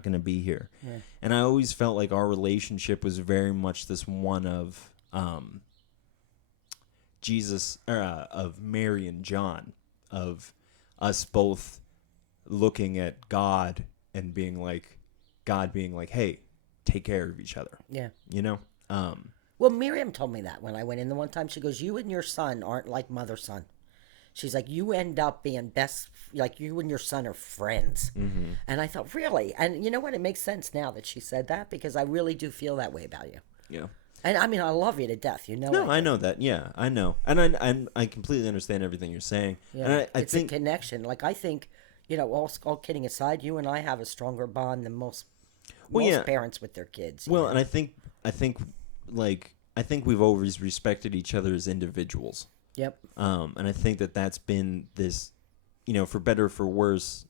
gonna be here." Yeah. And I always felt like our relationship was very much this one of Jesus, of Mary and John, of us both looking at God and being like, "Hey, take care of each other." Yeah. You know. Well, Miriam told me that when I went in the one time. She goes, "You and your son aren't like mother-son." She's like, "You end up being best, like you and your son are friends." Mm-hmm. And I thought, really? And you know what? It makes sense now that she said that because I really do feel that way about you. Yeah. And I mean, I love you to death. You know. No, I do. know that. Yeah, I know, and I completely understand everything you're saying. Yeah. And I It's think a connection. Like I think, all kidding aside, you and I have a stronger bond than most parents with their kids. you Well, know? and I think we've always respected each other as individuals. Yep. And I think that's been this, for better or for worse,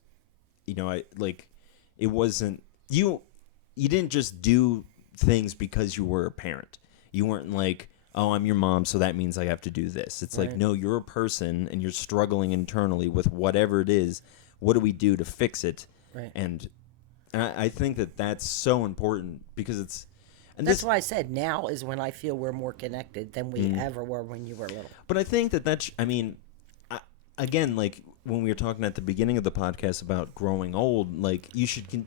it wasn't you didn't just do things because you were a parent. You weren't like, "Oh, I'm your mom, so that means I have to do this." It's like, Right. no, you're a person and you're struggling internally with whatever it is. What do we do to fix it? Right. And I think that's so important because it's. And That's this, why I said now is when I feel we're more connected than we ever were when you were little. but I think that's. I mean, again, like when we were talking at the beginning of the podcast about growing old, like you should.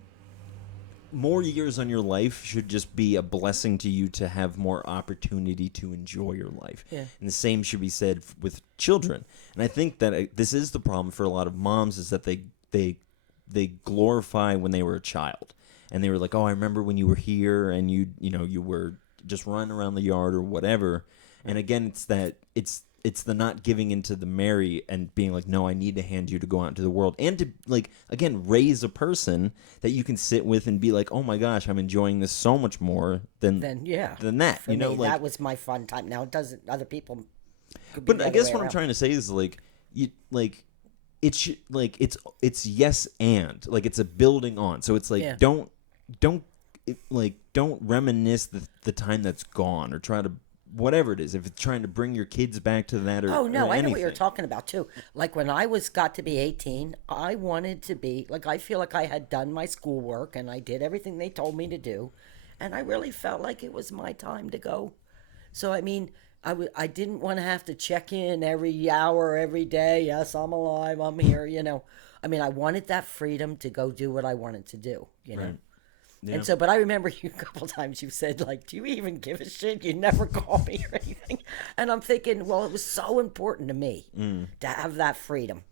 More years on your life should just be a blessing to you to have more opportunity to enjoy your life. Yeah. And the same should be said with children. And I think that this is the problem for a lot of moms is that they glorify when they were a child. And they were like, "Oh, I remember when you were here and you were just running around the yard or whatever." And again, it's the not giving into the Mary and being like, "No, I need to hand you to go out into the world." And to, like, again, raise a person that you can sit with and be like, "Oh my gosh, I'm enjoying this so much more than that." For You know, me, like, that was my fun time. Now it doesn't. Other people. Could be but the I other guess way what I'm around. trying to say is like, it's yes and like it's a building on. So it's like Yeah. don't reminisce the time that's gone or try to whatever it is, if it's trying to bring your kids back to that or Oh no, or I know what you're anything. talking about too. Like when I got to be 18, I wanted to be like I feel like I had done my schoolwork and I did everything they told me to do, and I really felt like it was my time to go. So I mean, I didn't want to have to check in every hour, every day. Yes, I'm alive. I'm here. I mean, I wanted that freedom to go do what I wanted to do. Right. Yeah. And so, but I remember you a couple times you said, like, "Do you even give a shit? You never call me or anything." And I'm thinking, well, it was so important to me to have that freedom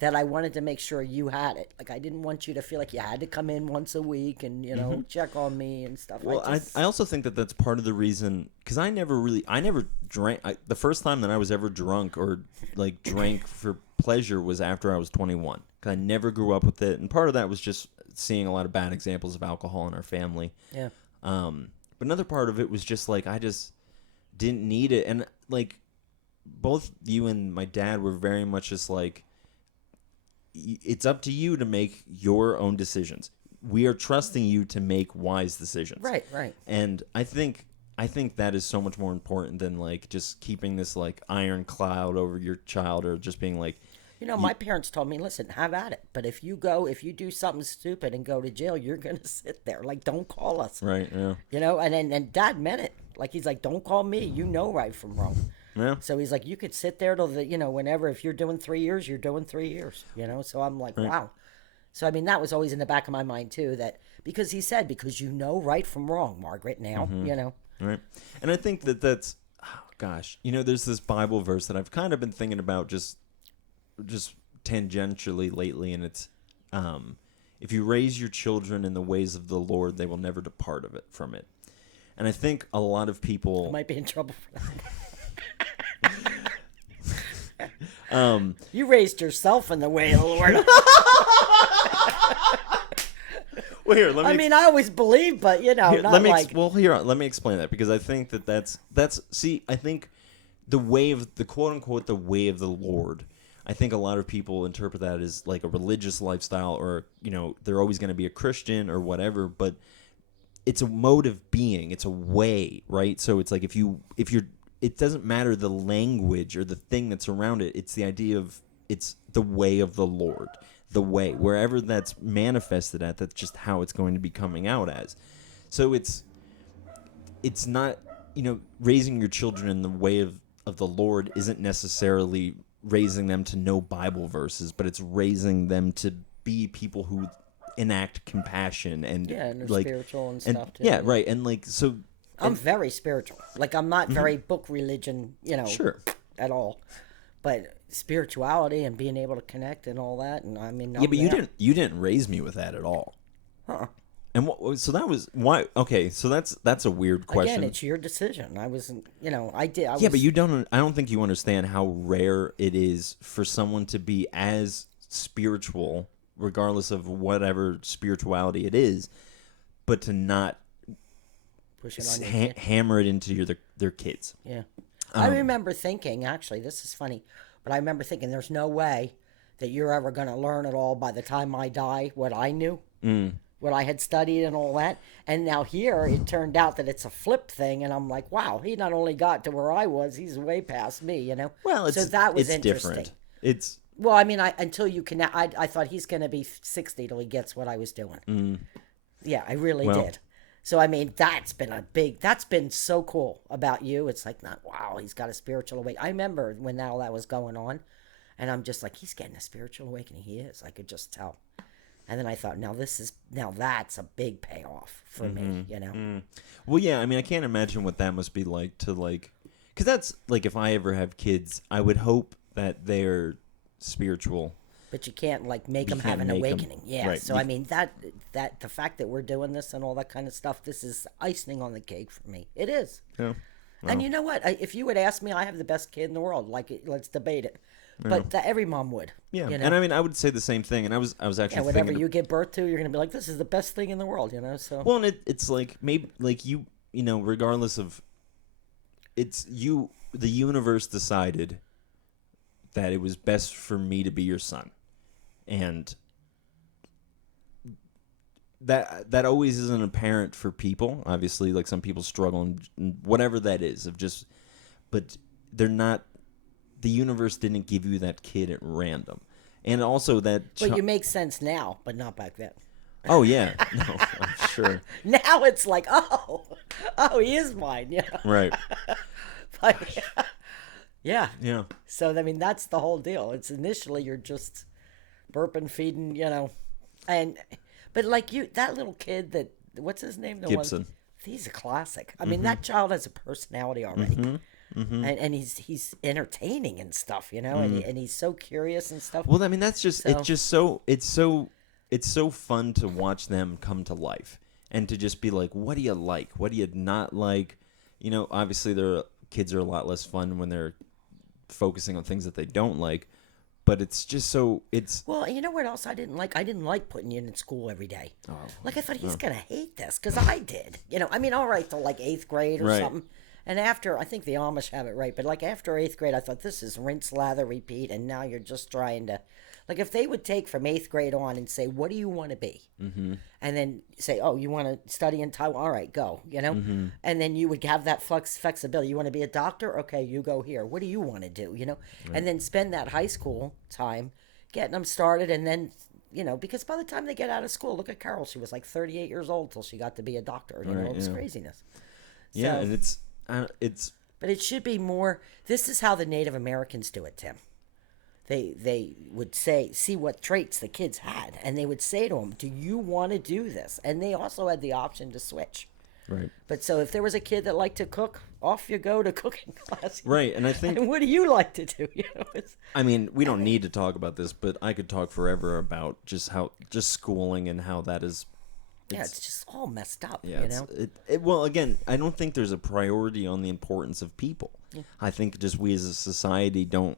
that I wanted to make sure you had it. Like, I didn't want you to feel like you had to come in once a week and, check on me and stuff. Well, I also think that's part of the reason, because I never drank. The first time that I was ever drunk or like drank for pleasure was after I was 21. 'Cause I never grew up with it, and part of that was just seeing a lot of bad examples of alcohol in our family. Yeah. But another part of it was just like I just didn't need it, and like both you and my dad were very much just like, it's up to you to make your own decisions. We are trusting you to make wise decisions. Right, right. And I think that is so much more important than like just keeping this like iron cloud over your child or just being like, My parents told me, listen, have at it. But if you do something stupid and go to jail, you're going to sit there. Like, don't call us. Right, yeah. And Dad meant it. Like, he's like, don't call me. You know right from wrong. Yeah. So he's like, you could sit there till whenever, if you're doing 3 years, you're doing 3 years, So I'm like, wow. So, I mean, that was always in the back of my mind, too, because he said, because you know right from wrong, Margaret, now, Right. And I think that's, oh, gosh, there's this Bible verse that I've kind of been thinking about just tangentially lately, and it's, if you raise your children in the ways of the Lord, they will never depart from it. And I think a lot of people... I might be in trouble for that. You raised yourself in the way of the Lord. Well, here, let me. I always believe, but not like. Let me explain that, because I think that's. See, I think the way of the quote unquote the way of the Lord. I think a lot of people interpret that as like a religious lifestyle, or they're always going to be a Christian or whatever. But it's a mode of being. It's a way, right? So it's like if you're. It doesn't matter the language or the thing that's around it. It's the idea of it's the way of the Lord. The way, wherever that's manifested at, that's just how it's going to be coming out as. So it's not, raising your children in the way of the Lord isn't necessarily raising them to know Bible verses, but it's raising them to be people who enact compassion and and like spiritual and stuff too. Yeah, right. And like so I'm very spiritual. Like, I'm not very book religion, sure, at all. But spirituality and being able to connect and all that, and I mean, yeah, but you didn't raise me with that at all. And so that was why? Okay, so that's a weird question. Again, it's your decision. I wasn't, I did. But you don't. I don't think you understand how rare it is for someone to be as spiritual, regardless of whatever spirituality it is, but to not push it on hammer it into their kids. Yeah. I remember thinking, actually, this is funny, but I remember thinking there's no way that you're ever going to learn it all by the time I die, what I knew, what I had studied and all that. And now here, it turned out that it's a flip thing, and I'm like, wow, he not only got to where I was, he's way past me, Well, so that was interesting. Different. It's... Well, I mean, until you can, I thought he's going to be 60 till he gets what I was doing. Yeah, I really did. So, I mean, that's been so cool about you. It's like, wow, he's got a spiritual awakening. I remember when all that was going on, and I'm just like, he's getting a spiritual awakening. He is. I could just tell. And then I thought, now that's a big payoff for me, Well, yeah, I mean, I can't imagine what that must be like to, like, because that's, like, if I ever have kids, I would hope that they're spiritual. But you can't, like, make them have an awakening. Yeah. Right. So, I mean, that the fact that we're doing this and all that kind of stuff, this is icing on the cake for me. It is. Yeah. Well. And you know what? If you would ask me, I have the best kid in the world. Like, let's debate it. But every mom would. Yeah. And I mean, I would say the same thing. And I was actually whatever you give birth to, you're going to be like, this is the best thing in the world, So. Well, and it's like, maybe, like, regardless of, it's you, the universe decided that it was best for me to be your son. And that always isn't apparent for people. Obviously, like, some people struggle and whatever that is but they're not. The universe didn't give you that kid at random, and also that. But you make sense now, but not back then. Oh yeah, no, I'm sure. Now it's like, oh, he is mine, yeah. Right. But, yeah. Yeah. So I mean, that's the whole deal. It's initially you're just burping, feeding, but like that little kid what's his name? Gibson. He's a classic. I mean, that child has a personality already. And he's entertaining and stuff, and he's so curious and stuff. Well, I mean, that's just, it's so fun to watch them come to life and to just be like, what do you like? What do you not like? Obviously their kids are a lot less fun when they're focusing on things that they don't like. But it's just so Well, you know what else I didn't like? I didn't like putting you in school every day. Oh, like, I thought he's gonna hate this because I did. I mean, all right till like 8th grade or something. And after, I think the Amish have it right, but like after 8th grade, I thought this is rinse, lather, repeat, and now you're just trying to Like if they would take from 8th grade on and say, what do you want to be? Mm-hmm. And then say, oh, you want to study in Taiwan? All right, go, Mm-hmm. And then you would have that flexibility. You want to be a doctor? Okay, you go here. What do you want to do, Right. And then spend that high school time getting them started. And then, because by the time they get out of school, look at Carol. She was like 38 years old till she got to be a doctor. Right, It was yeah. craziness. Yeah, So, and it's but it should be more. This is how the Native Americans do it, Tim. They would see what traits the kids had, and they would say to them, "Do you want to do this?" And they also had the option to switch. right. But so if there was a kid that liked to cook, off you go to cooking class. Right, and I think And what do you like to do? I mean, we don't need to talk about this, but I could talk forever about just schooling and how that is. It's just all messed up. Yeah, well, again, I don't think there's a priority on the importance of people. Yeah. I think just we as a society don't.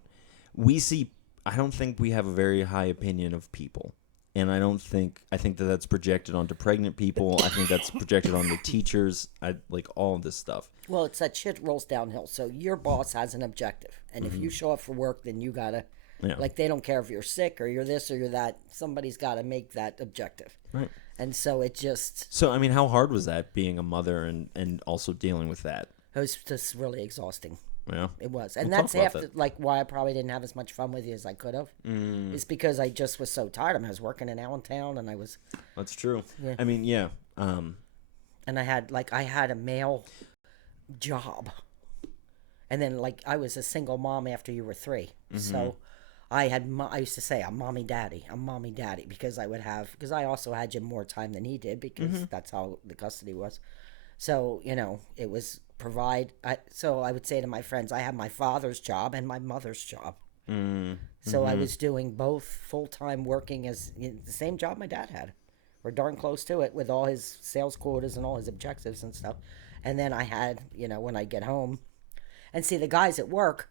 I don't think we have a very high opinion of people, and I think that that's projected onto pregnant people. I think that's projected on the teachers. Like all of this stuff. Well, it's that shit rolls downhill. So your boss has an objective, and if you show up for work, then you gotta. Yeah. Like they don't care if you're sick or you're this or you're that. Somebody's got to make that objective. Right. And so it just. So I mean, how hard was that being a mother and also dealing with that? It was just really exhausting. Yeah. It was, and We'll that's talk half about that. like why I probably didn't have as much fun with you as I could have. It's because I just was so tired. I was working in Allentown, and I was. That's true. Yeah. I mean, yeah. And I had a male job, and then I was a single mom after you were 3, so I used to say I'm mommy daddy because I also had you more time than he did because that's how the custody was. So it was so I would say to my friends, I have my father's job and my mother's job. So I was doing both full-time working as the same job my dad had, or darn close to it, with all his sales quotas and all his objectives and stuff. And then I had, when I get home, and see the guys at work,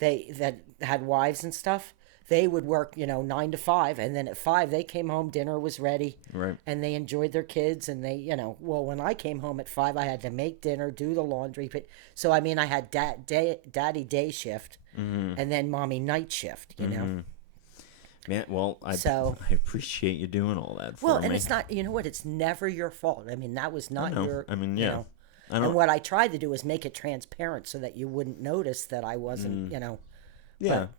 that had wives and stuff, they would work, 9 to 5, and then at 5 they came home, dinner was ready, Right. and they enjoyed their kids, and they, well, when I came home at 5, I had to make dinner, do the laundry, but so I mean, I had daddy day shift, and then mommy night shift, Man, well, I appreciate you doing all that for me. Well, and it's not, what, it's never your fault. I mean, that was not your. I mean, yeah. And what I tried to do was make it transparent so that you wouldn't notice that I wasn't, Yeah. But,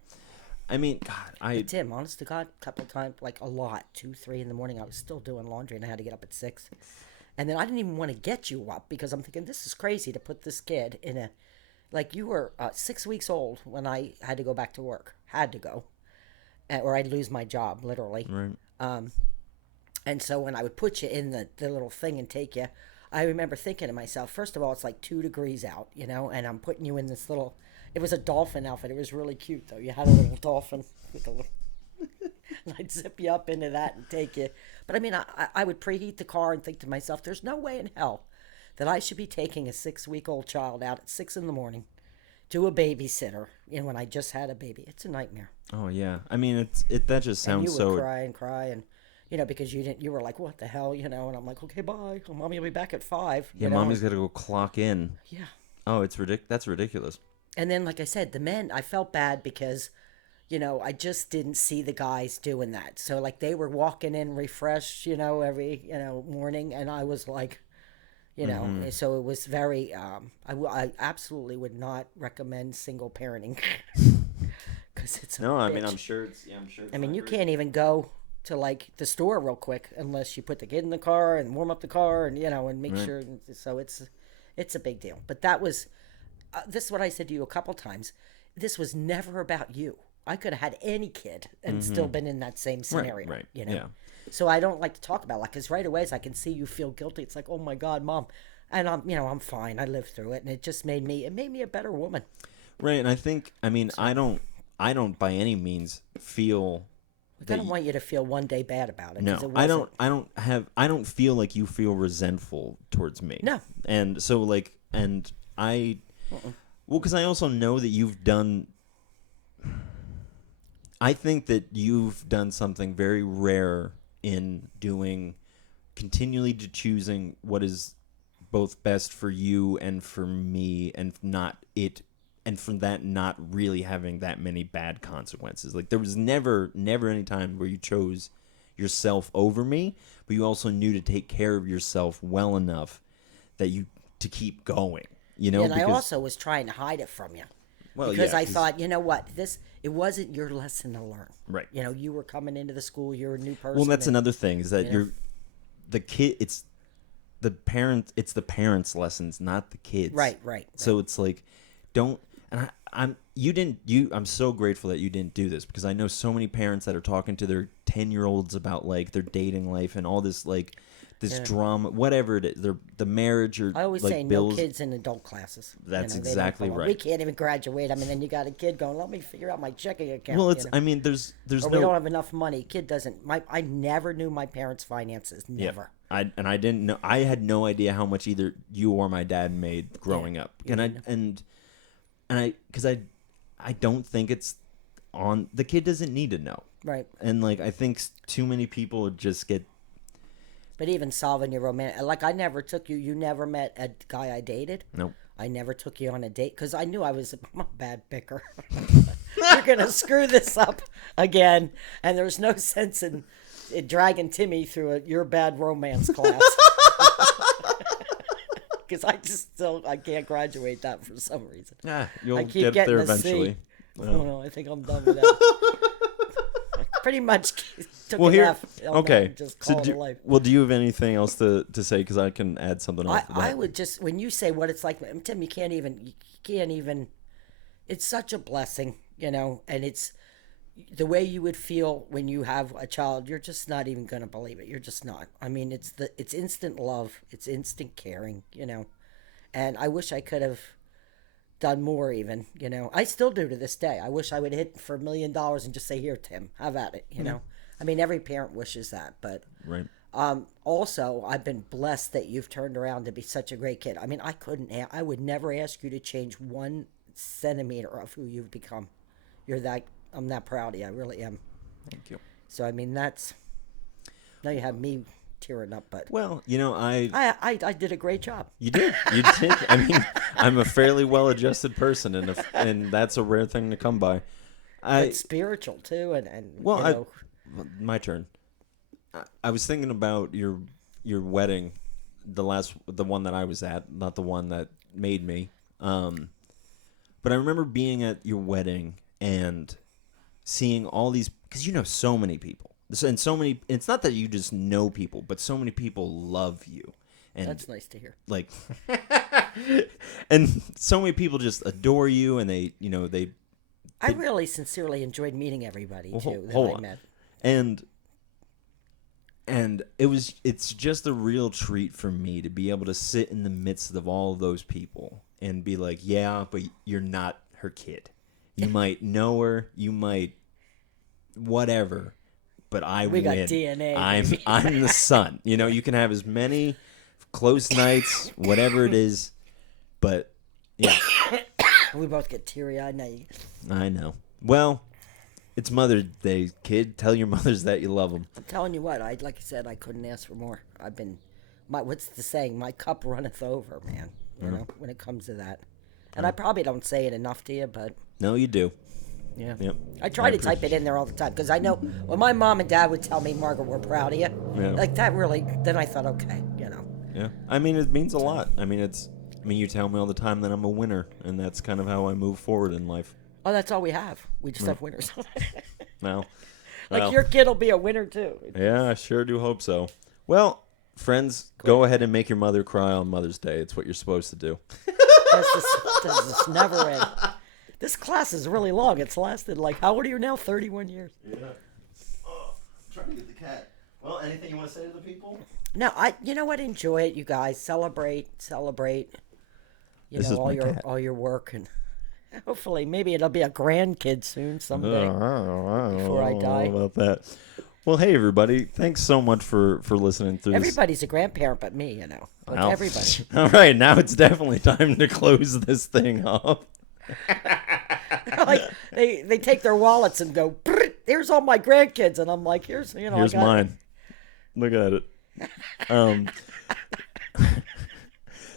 I mean, God, Tim, honest to God, a couple times, like a lot, 2, 3 in the morning, I was still doing laundry and I had to get up at 6. And then I didn't even want to get you up because I'm thinking, this is crazy to put this kid in a, like you were 6 weeks old when I had to go back to work. Had to go. Or I'd lose my job, literally. right. And so when I would put you in the little thing and take you, I remember thinking to myself, first of all, it's like 2 degrees out, and I'm putting you in this little, it was a dolphin outfit. It was really cute, though. You had a little dolphin with a little, and I'd zip you up into that and take you. But I mean, I would preheat the car and think to myself, there's no way in hell that I should be taking a 6-week-old child out at 6 in the morning to a babysitter, when I just had a baby. It's a nightmare. Oh yeah. I mean, that just sounds And you so. would cry and because you were like, what the hell, and I'm like, okay, bye. Well, mommy will be back at 5. Yeah, mommy's got to go clock in. Yeah. Oh, that's ridiculous. And then, like I said, the men, I felt bad because, I just didn't see the guys doing that. So, like, they were walking in refreshed, every, morning. And I was like, so it was very, I absolutely would not recommend single parenting. Because it's No, I bitch. mean, I'm sure it's. I mean, you can't even go to like the store real quick unless you put the kid in the car and warm up the car and and make sure. So it's a big deal. But that was this is what I said to you a couple times. This was never about you. I could have had any kid and still been in that same scenario. Right. Yeah. So I don't like to talk about because right away as I can see you feel guilty. It's like, oh my God, Mom, and I'm fine. I lived through it, and it just made me a better woman. Right, and I think I don't by any means feel. I don't want you to feel one day bad about it. No, 'cause it I wasn't. I don't feel like you feel resentful towards me. No. And so well, because I also know that you've done. I think that you've done something very rare in continually to choosing what is both best for you and for me, and not it and from that not really having that many bad consequences. Like there was never any time where you chose yourself over me, but you also knew to take care of yourself well enough that you to keep going. You know, And I also was trying to hide it from you. well, Because yeah, I thought, you know what, it wasn't your lesson to learn. right. You know, you were coming into the school, you're a new person. Well, that's another thing is that you know. the kid. It's the parents' lessons, not the kids. Right. So it's like, don't. And I'm so grateful that you didn't do this, because I know so many parents that are talking to their 10-year-olds about like their dating life and all this like this drama, whatever it is, the marriage or I always like say bills. no kids in adult classes. That's they don't exactly follow. right. We can't even graduate. I mean, then you got a kid going, let me figure out my checking account. Well, it's you know? I mean, there's Or we don't have enough money. Kid doesn't. I never knew my parents' finances. Never. I didn't know. I had no idea how much either you or my dad made growing up, and I don't think it's on the kid doesn't need to know. Right. And like I think too many people just get. But even solving your romantic, like I never took you. You never met a guy I dated. Nope. I never took you on a date because I knew I'm a bad picker. You're gonna screw this up again, and there's no sense in dragging Timmy through your bad romance class. Because I can't graduate that for some reason. You'll I keep get getting there a C. eventually. Oh no, I think I'm done with that. Pretty much took an F. Okay. Just call it a life. Well, do you have anything else to say? Because I can add something else to that. I would just, when you say what it's like, Tim, you can't even, it's such a blessing, you know, and it's the way you would feel when you have a child. You're just not even going to believe it. You're just not. I mean, it's instant love. It's instant caring, you know, and I wish I could have done more even, you know. I still do to this day. I wish I would hit for $1 million and just say, here, Tim, have at it, you know. I mean, every parent wishes that, but right. Also, I've been blessed that you've turned around to be such a great kid. I mean, I would never ask you to change 1 centimeter of who you've become. I'm that proud of you. I really am. Thank you. So, I mean, now you have me tearing up, but well, you know, I did a great job. You did. I mean, I'm a fairly well-adjusted person, and that's a rare thing to come by. It's spiritual too, and well, you know. My turn. I was thinking about your wedding, the one that I was at, not the one that made me. But I remember being at your wedding and seeing all these, because you know so many people, and so many. It's not that you just know people, but so many people love you. And that's nice to hear. Like, and so many people just adore you, and they. I really sincerely enjoyed meeting everybody too that I met. And it's just a real treat for me to be able to sit in the midst of all of those people and be like, yeah, but you're not her kid. You might know her, you might whatever, but we got win. DNA. I'm the son. You know, you can have as many close nights, whatever it is, but yeah. We both get teary-eyed now. I know. Well, it's Mother's Day, kid. Tell your mothers that you love them. I'm telling you what, like I said, I couldn't ask for more. What's the saying? My cup runneth over, man. You know, when it comes to that. And I probably don't say it enough to you, but... No, you do. Yeah. Yep. I try to type it in there all the time, because I know when my mom and dad would tell me, Margaret, we're proud of you. Yeah. Like, that really... Then I thought, okay, you know. Yeah. I mean, it means a lot. I mean, you tell me all the time that I'm a winner, and that's kind of how I move forward in life. Oh, that's all we have. We just have winners. Well, your kid will be a winner, too. Yeah, I sure do hope so. Well, friends, go ahead and make your mother cry on Mother's Day. It's what you're supposed to do. This never end. This class is really long. It's lasted how old are you now? 31 years. Yeah. Oh, I'm trying to get the cat. Well, anything you want to say to the people? No, you know what? Enjoy it, you guys. Celebrate. This is my cat. All your work, and hopefully, maybe it'll be a grandkid soon someday. Before I die. About that. Well, hey everybody! Thanks so much for listening through. Everybody's a grandparent, but me, you know. Everybody. All right, now it's definitely time to close this thing up. They take their wallets and go, "Here's all my grandkids," and I'm like, "Here's mine. Look at it."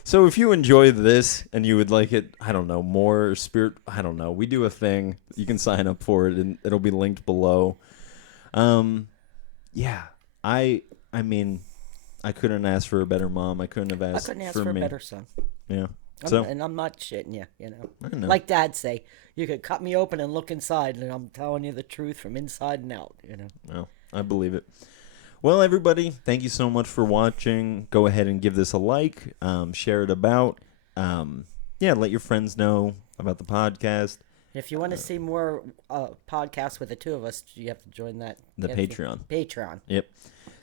So if you enjoy this and you would like it, I don't know, more spirit, I don't know. We do a thing. You can sign up for it, and it'll be linked below. Yeah, I mean, I couldn't ask for a better mom. I couldn't have asked. I couldn't ask for for a me. better son. Yeah. So And I'm not shitting you, you know. I know. Like Dad say, you could cut me open and look inside, and I'm telling you the truth from inside and out, you know. No, I believe it. Well, everybody, thank you so much for watching. Go ahead and give this a like. Share it about. Yeah, let your friends know about the podcast. If you want to see more podcasts with the two of us, you have to join that. The Patreon. Patreon. Yep.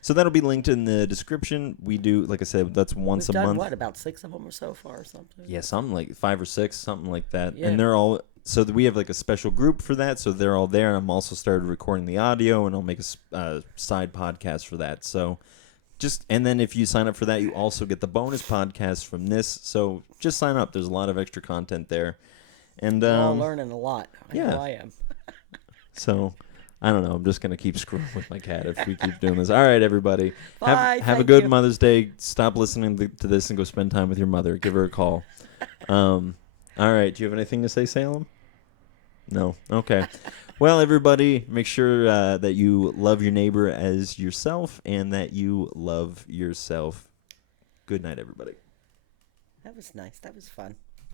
So that'll be linked in the description. We do, like I said, that's once We've a done month. what, about 6 of them or so far or something? Yeah, something like 5 or 6, something like that. Yeah. And they're all, so we have like a special group for that. So they're all there. And I'm also started recording the audio, and I'll make a side podcast for that. So and then if you sign up for that, you also get the bonus podcast from this. So just sign up. There's a lot of extra content there. And We're all learning a lot. I yeah. know I am. So I don't know. I'm just going to keep screwing with my cat if we keep doing this. All right, everybody. Bye. Have a Thank good you. Mother's Day. Stop listening to this and go spend time with your mother. Give her a call. All right. Do you have anything to say, Salem? No? Okay. Well, everybody, make sure that you love your neighbor as yourself and that you love yourself. Good night, everybody. That was nice. That was fun.